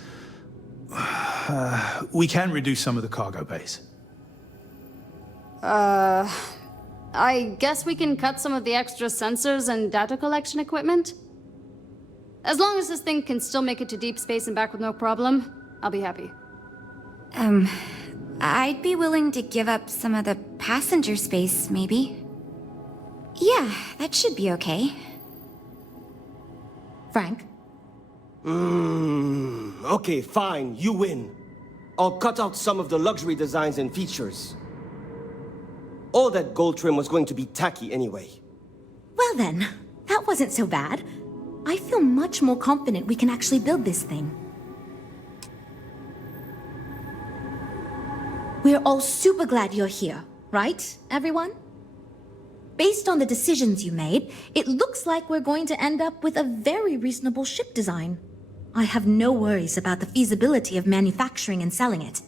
we can reduce some of the cargo base. I guess we can cut some of the extra sensors and data collection equipment? As long as this thing can still make it to deep space and back with no problem, I'll be happy. I'd be willing to give up some of the passenger space, maybe. Yeah, that should be okay. Frank? Okay, fine, you win. I'll cut out some of the luxury designs and features. All that gold trim was going to be tacky anyway. Well then, that wasn't so bad. I feel much more confident we can actually build this thing. We're all super glad you're here, right, everyone? Based on the decisions you made, it looks like we're going to end up with a very reasonable ship design. I have no worries about the feasibility of manufacturing and selling it.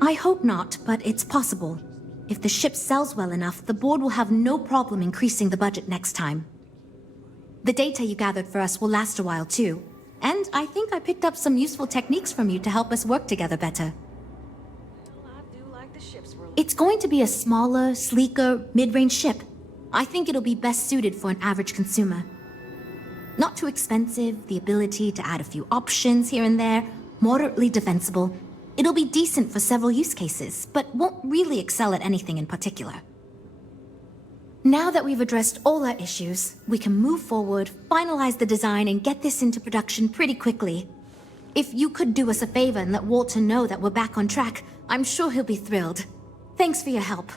I hope not, but it's possible. If the ship sells well enough, the board will have no problem increasing the budget next time. The data you gathered for us will last a while too, and I think I picked up some useful techniques from you to help us work together better. It's going to be a smaller, sleeker, mid-range ship. I think it'll be best suited for an average consumer. Not too expensive, the ability to add a few options here and there, moderately defensible. It'll be decent for several use cases, but won't really excel at anything in particular. Now that we've addressed all our issues, we can move forward, finalize the design, and get this into production pretty quickly. If you could do us a favor and let Walter know that we're back on track, I'm sure he'll be thrilled. Thanks for your help.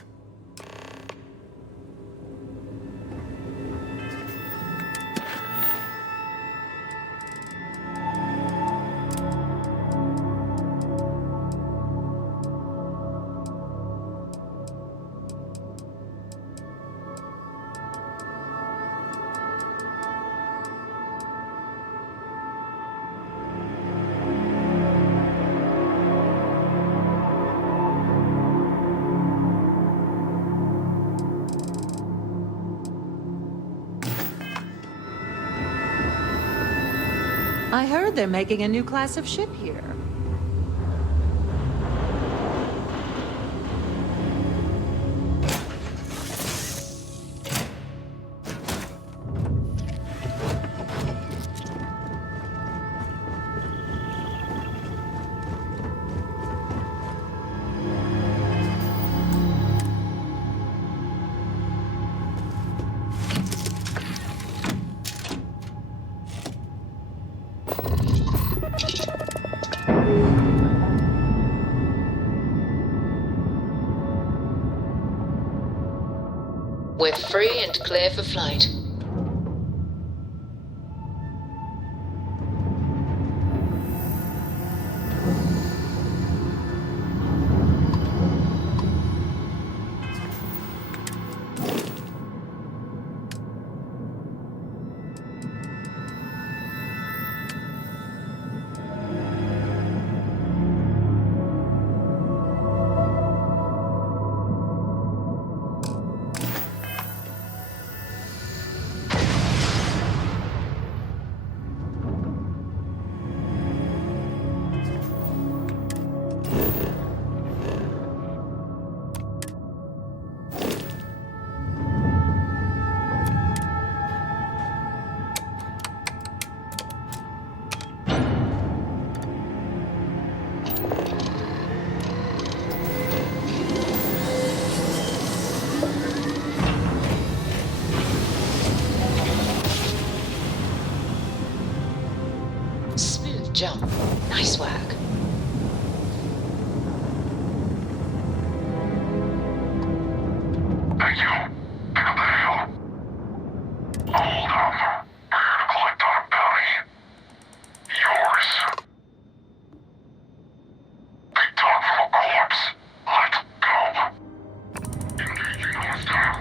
I heard they're making a new class of ship here. We're free and clear for flight. Jump. Nice work. Thank you. Pick up the hill. Hold up. We're here to collect on a bounty. Yours. Big dog from a corpse. Let's go. Engaging hostile.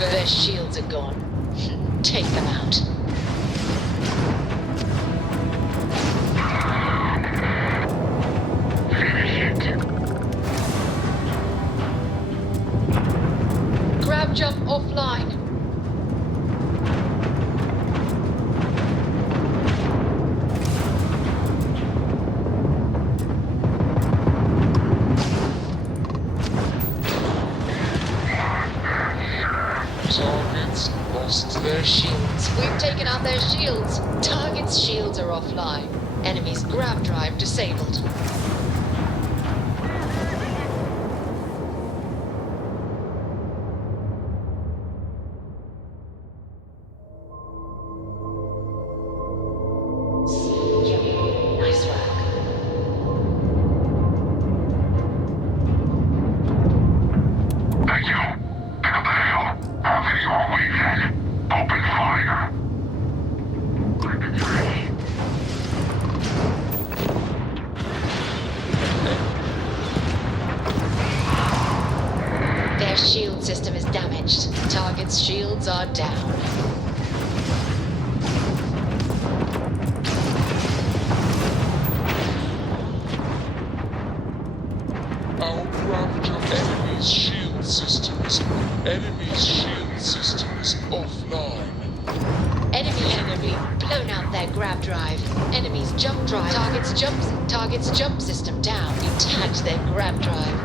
Their shields are gone. Take them out. Grab jump offline. Targets lost their shields. We've taken out their shields. Target's shields are offline. Enemy's grab drive disabled. Nice work. Thank you. Pick up the hill. Have it your way then. Open fire. Weapons ready. Their shield system is damaged. Target's shields are down. Our grab jump enemy's shield systems. Enemy's shield system is offline. Enemy, blown out their grab drive. Enemy's jump drive. Target's jump system down. You tagged their grab drive.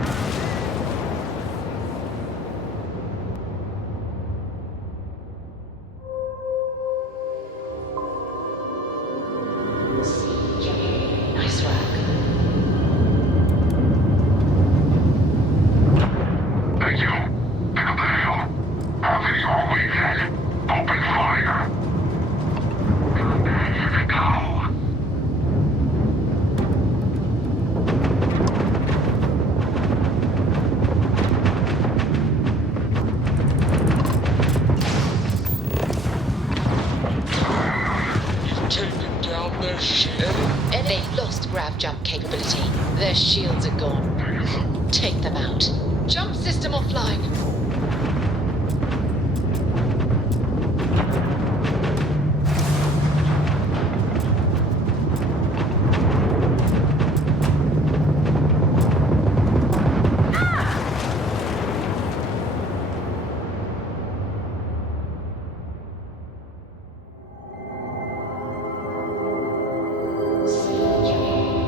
capability. Their shields are gone. Take them out. Jump system offline.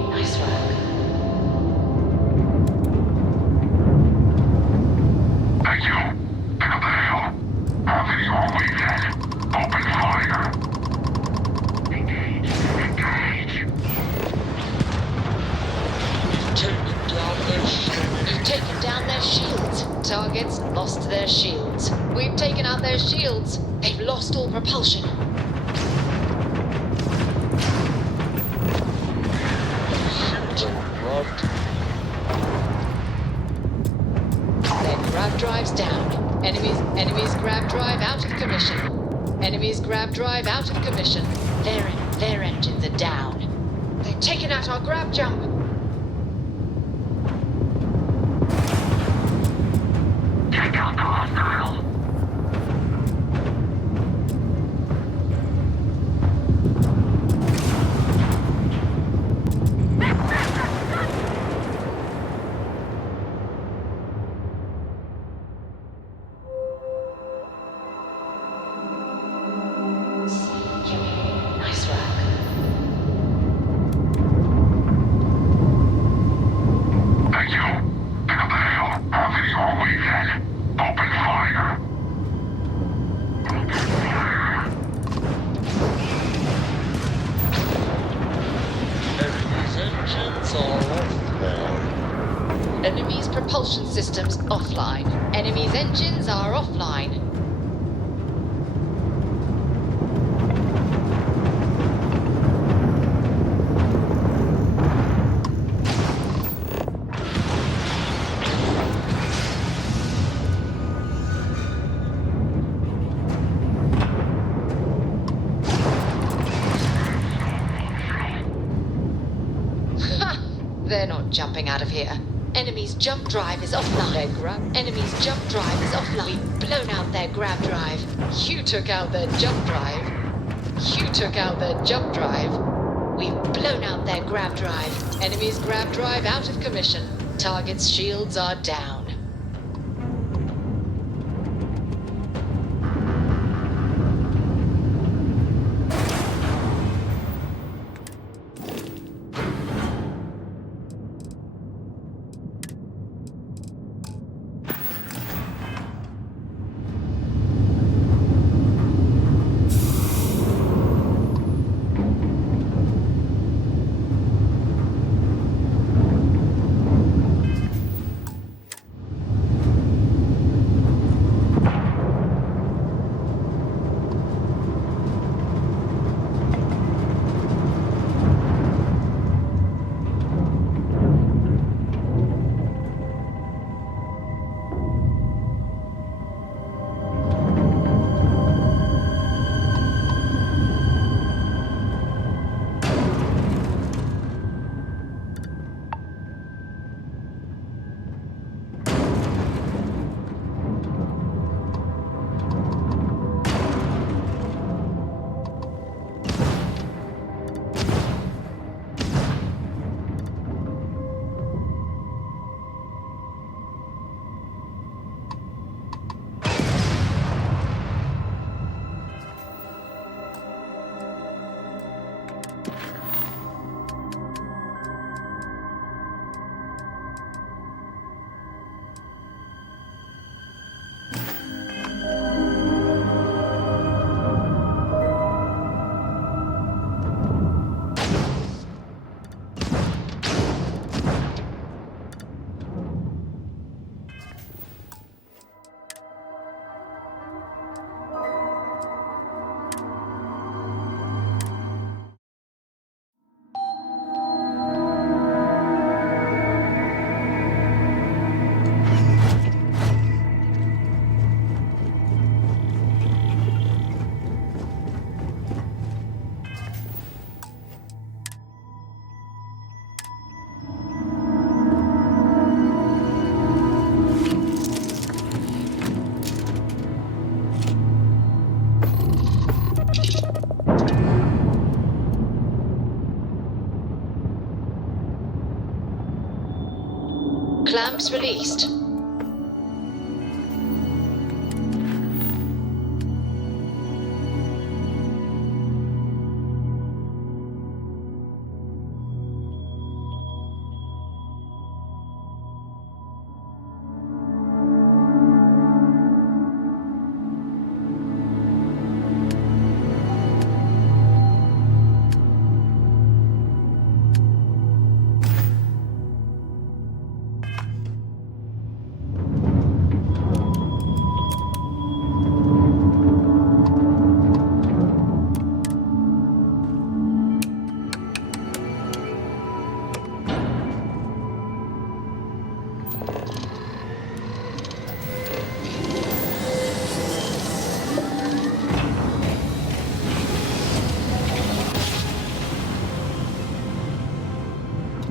Nice work. Thank you. Pick up the hill. Have your way then. Open fire. Engage. We've taken down their shields. Targets lost their shields. We've taken out their shields. They've lost all propulsion. Their grav drive's down. Enemy's grav drive out of commission. Enemy's grav drive out of commission. Their engines are down. They've taken out our grav jump. Take out the hostile. Nice work. Thank you. Pick up the hill. Have your way then. Open fire. Enemy's engines are offline. Enemy's propulsion systems offline. Enemy's engines are offline. Ha! They're not jumping out of here. Enemy's jump drive is offline. Enemy's jump drive is offline. We've blown out their grab drive. You took out their jump drive. You took out their jump drive. We've blown out their grab drive. Enemy's grab drive out of commission. Target's shields are down. jumps released.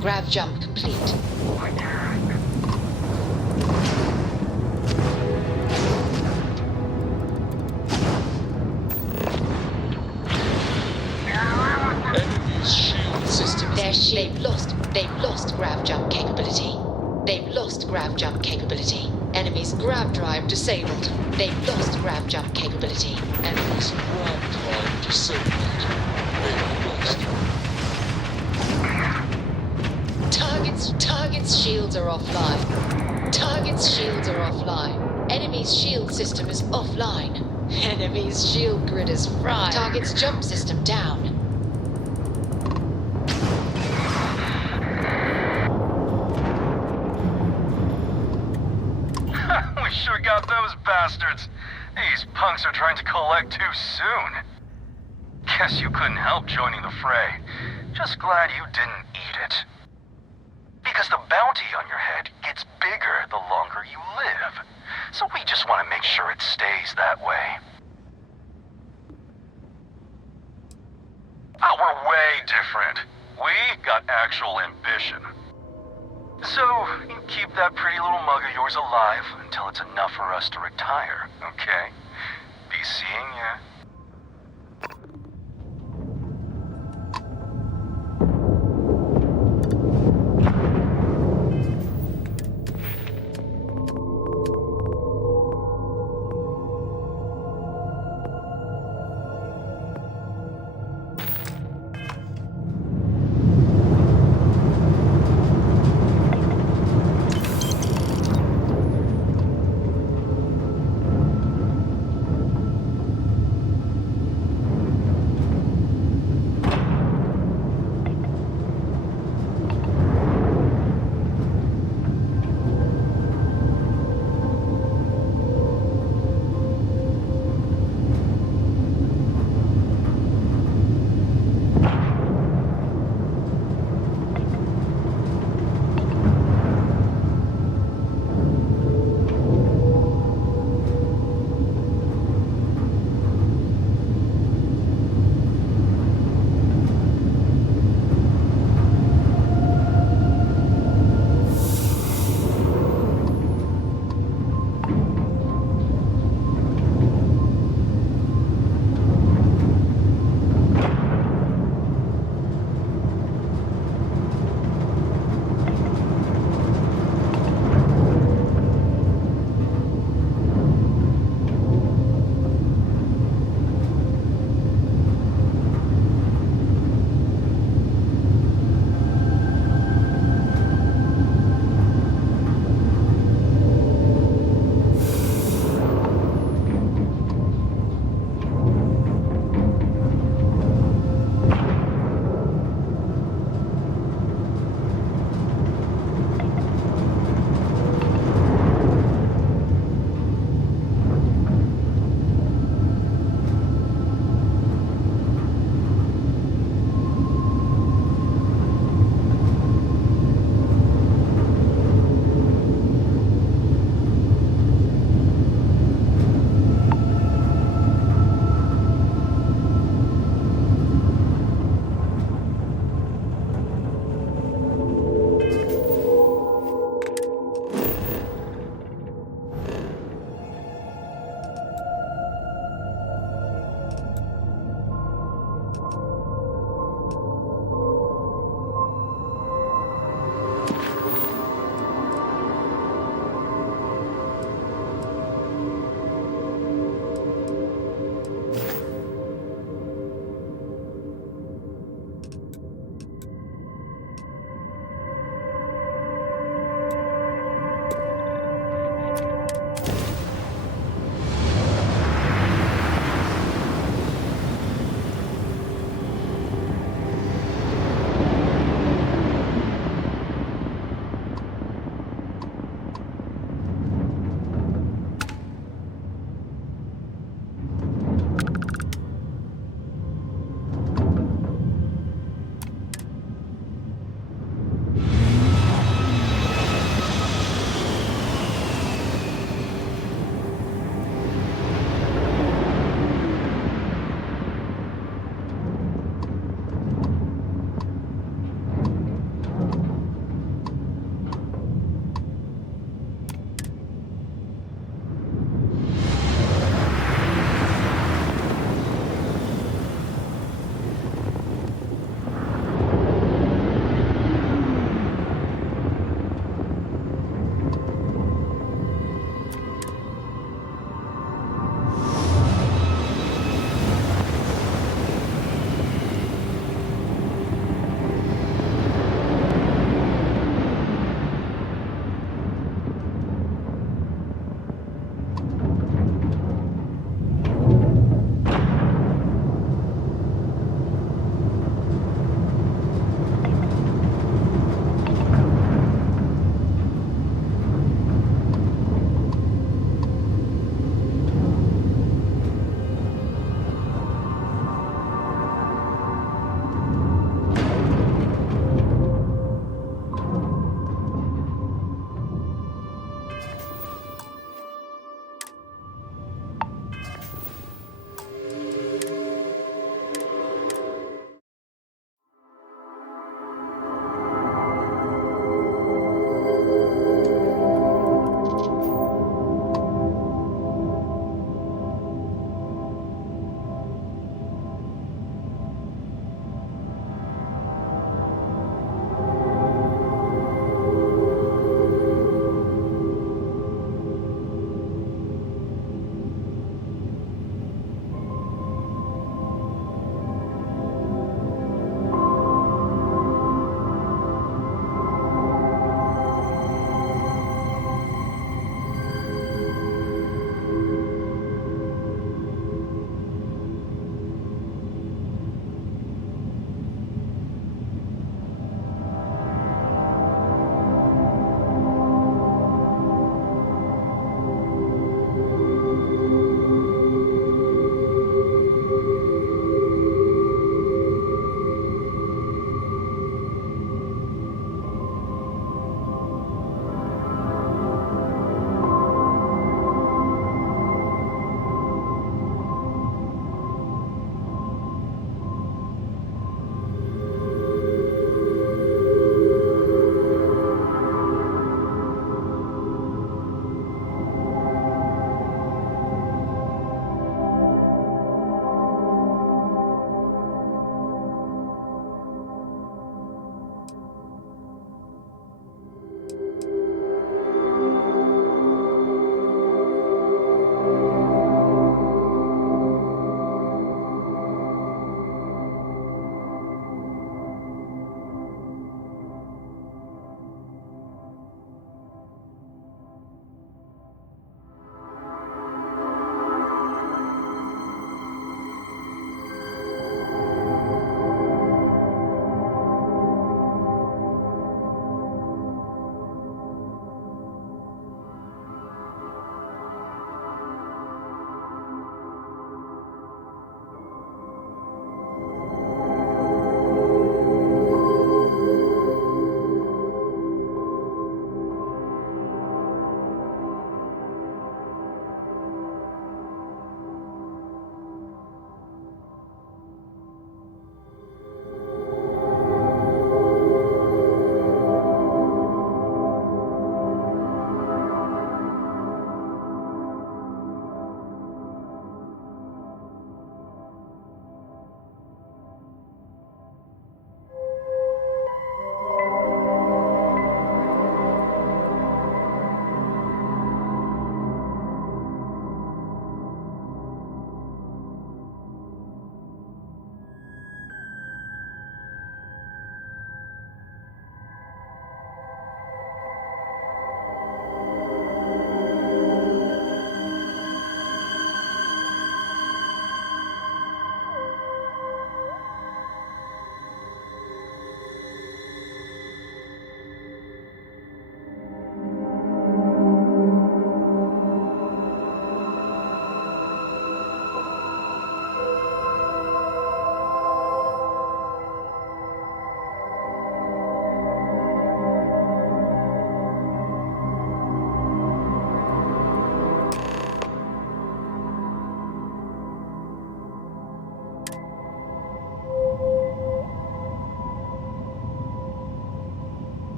Grav jump complete. Enemy's shield system. They've lost grav jump capability. They've lost grav jump capability. Enemy's grav drive disabled. They've lost grav jump capability. Enemy's grav drive disabled. They've lost. Target's shields are offline. Target's shields are offline. Enemy's shield system is offline. Enemy's shield grid is fried. Target's jump system down. We sure got those bastards. These punks are trying to collect too soon. Guess you couldn't help joining the fray. Just glad you didn't eat it. Because the bounty on your head gets bigger the longer you live. So we just want to make sure it stays that way. Oh, we're way different. We got actual ambition. So, you keep that pretty little mug of yours alive until it's enough for us to retire, okay? Be seeing ya.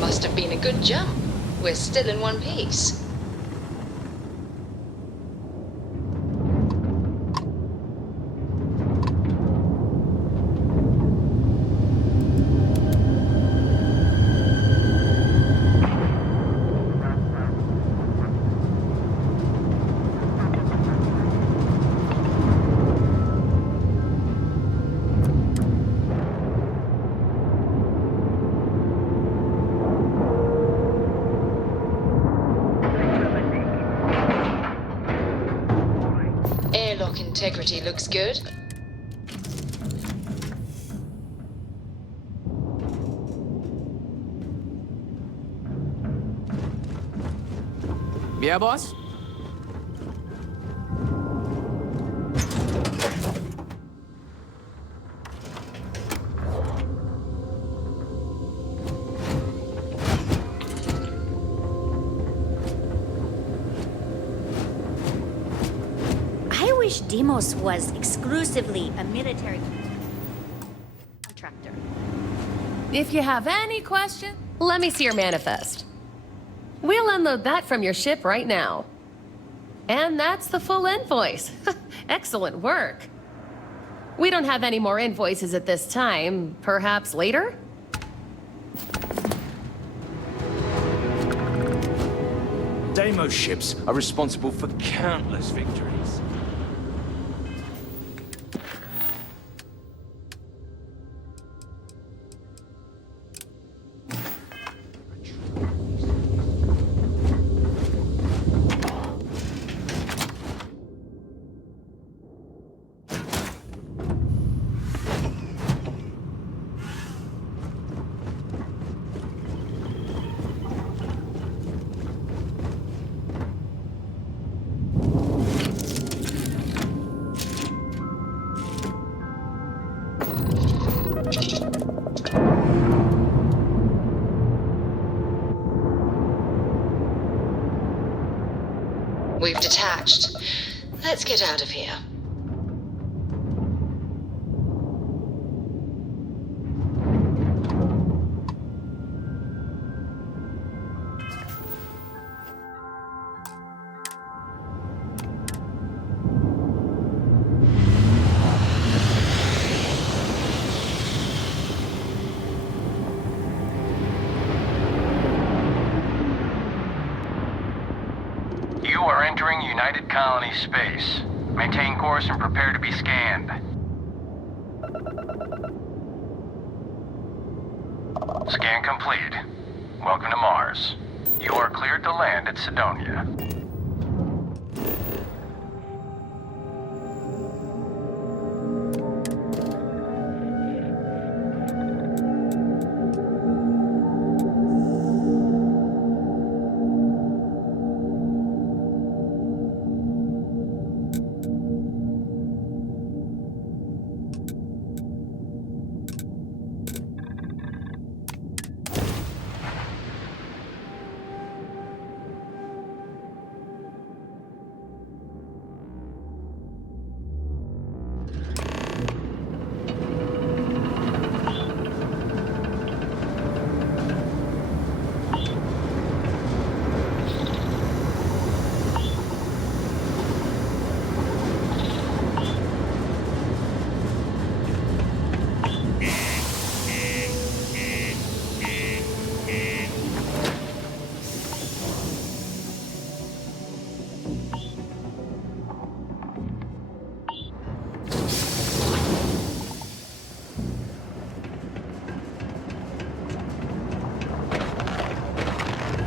Must have been a good jump. We're still in one piece. Airlock integrity looks good. Yeah, boss? I wish Demos was exclusively a military contractor. If you have any questions, let me see your manifest. We'll unload that from your ship right now. And that's the full invoice. Excellent work. We don't have any more invoices at this time. Perhaps later? Deimos ships are responsible for countless victories. We've detached. Let's get out of here. You are entering United Colony space. Maintain course and prepare to be scanned. Scan complete. Welcome to Mars. You are cleared to land at Sidonia.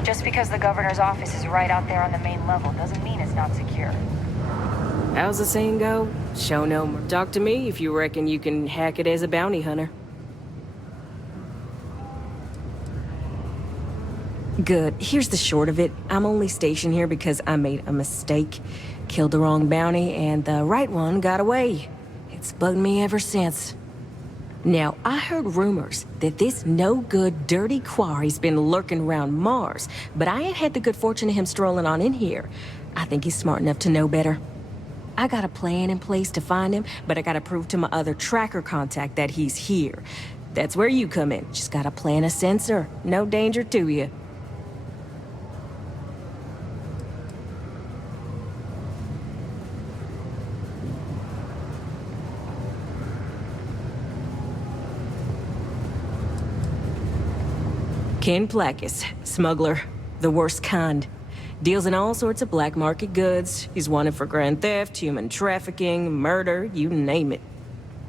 Just because the governor's office is right out there on the main level doesn't mean it's not secure. How's the saying go? Show no more. Talk to me if you reckon you can hack it as a bounty hunter. Good. Here's the short of it. I'm only stationed here because I made a mistake. Killed the wrong bounty, and the right one got away. It's bugged me ever since. Now, I heard rumors that this no-good, dirty quarry's been lurking around Mars, but I ain't had the good fortune of him strolling on in here. I think he's smart enough to know better. I got a plan in place to find him, but I gotta prove to my other tracker contact that he's here. That's where you come in. Just gotta plant a sensor. No danger to you. Ken Placus, smuggler. The worst kind. Deals in all sorts of black market goods. He's wanted for grand theft, human trafficking, murder, you name it.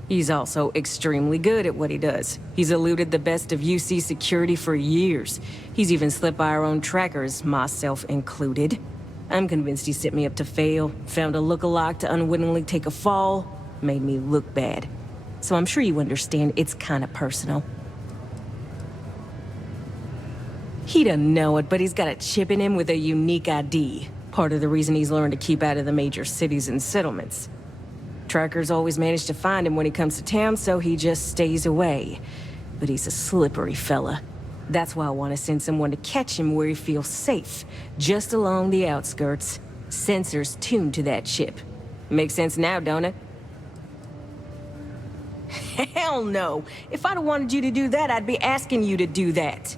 He's also extremely good at what he does. He's eluded the best of UC security for years. He's even slipped by our own trackers, myself included. I'm convinced he set me up to fail, found a look-alike to unwittingly take a fall, made me look bad. So I'm sure you understand it's kind of personal. He doesn't know it, but he's got a chip in him with a unique ID. Part of the reason he's learned to keep out of the major cities and settlements. Trackers always manage to find him when he comes to town, so he just stays away. But he's a slippery fella. That's why I want to send someone to catch him where he feels safe, just along the outskirts. Sensors tuned to that chip. Makes sense now, don't it? Hell no! If I'd have wanted you to do that, I'd be asking you to do that.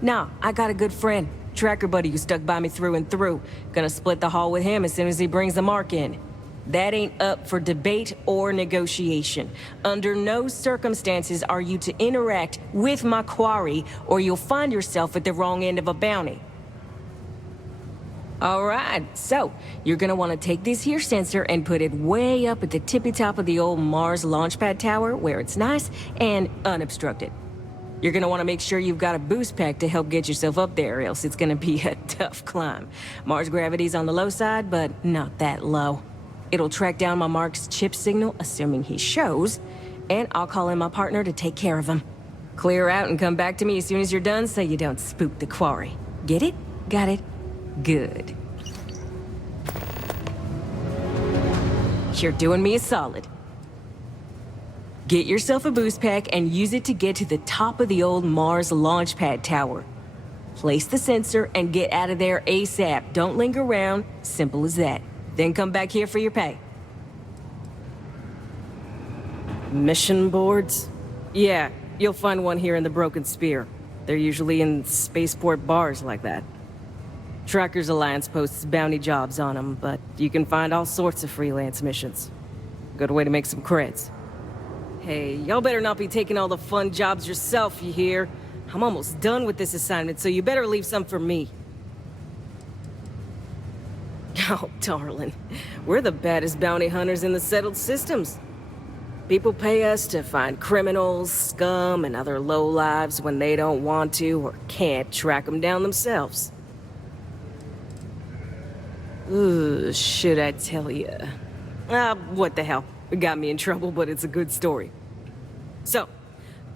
Nah, I got a good friend, tracker buddy who stuck by me through and through. Gonna split the haul with him as soon as he brings the mark in. That ain't up for debate or negotiation. Under no circumstances are you to interact with my quarry, or you'll find yourself at the wrong end of a bounty. All right, so you're gonna want to take this here sensor and put it way up at the tippy top of the old Mars launchpad tower where it's nice and unobstructed. You're gonna want to make sure you've got a boost pack to help get yourself up there, else it's gonna be a tough climb. Mars gravity's on the low side, but not that low. It'll track down my Mark's chip signal, assuming he shows, and I'll call in my partner to take care of him. Clear out and come back to me as soon as you're done so you don't spook the quarry. Get it? Got it? Good. You're doing me a solid. Get yourself a boost pack and use it to get to the top of the old Mars launchpad tower. Place the sensor and get out of there ASAP. Don't linger around. Simple as that. Then come back here for your pay. Mission boards? Yeah, you'll find one here in the Broken Spear. They're usually in spaceport bars like that. Trackers Alliance posts bounty jobs on them, but you can find all sorts of freelance missions. Good way to make some creds. Hey, y'all better not be taking all the fun jobs yourself, you hear? I'm almost done with this assignment, so you better leave some for me. Oh, darling. We're the baddest bounty hunters in the settled systems. People pay us to find criminals, scum, and other lowlives when they don't want to or can't track them down themselves. Ooh, should I tell you? What the hell? It got me in trouble, but it's a good story. So,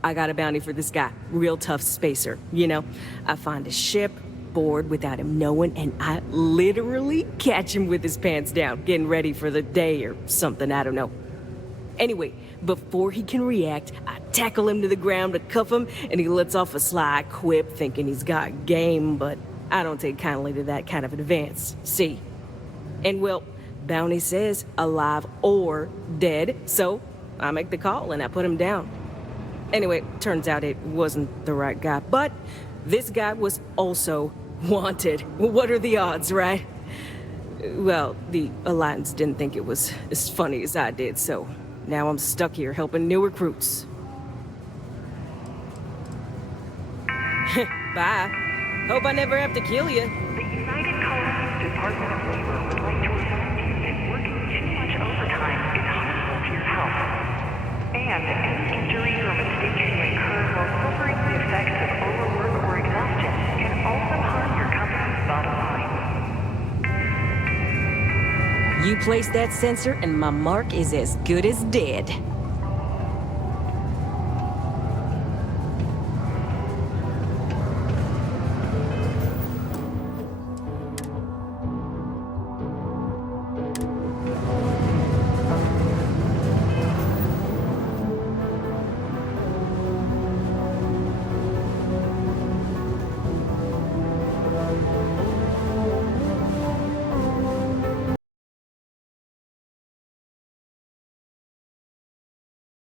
I got a bounty for this guy. Real tough spacer, you know? I find a ship, board without him knowing, and I literally catch him with his pants down, getting ready for the day or something, I don't know. Anyway, before he can react, I tackle him to the ground to cuff him, and he lets off a sly quip thinking he's got game, but I don't take kindly to that kind of advance, see? And well, bounty says alive or dead, so I make the call and I put him down. Anyway, turns out it wasn't the right guy, but this guy was also wanted. What are the odds, right? Well, the Alliance didn't think it was as funny as I did, so now I'm stuck here helping new recruits. Bye. Hope I never have to kill you. The United Colonies Department of Labor would like to inform you that working too much overtime is harmful to your health. And any injuries or mistakes you incur while suffering the effects of overwork or exhaustion can also harm your company's bottom line. You place that sensor and my mark is as good as dead.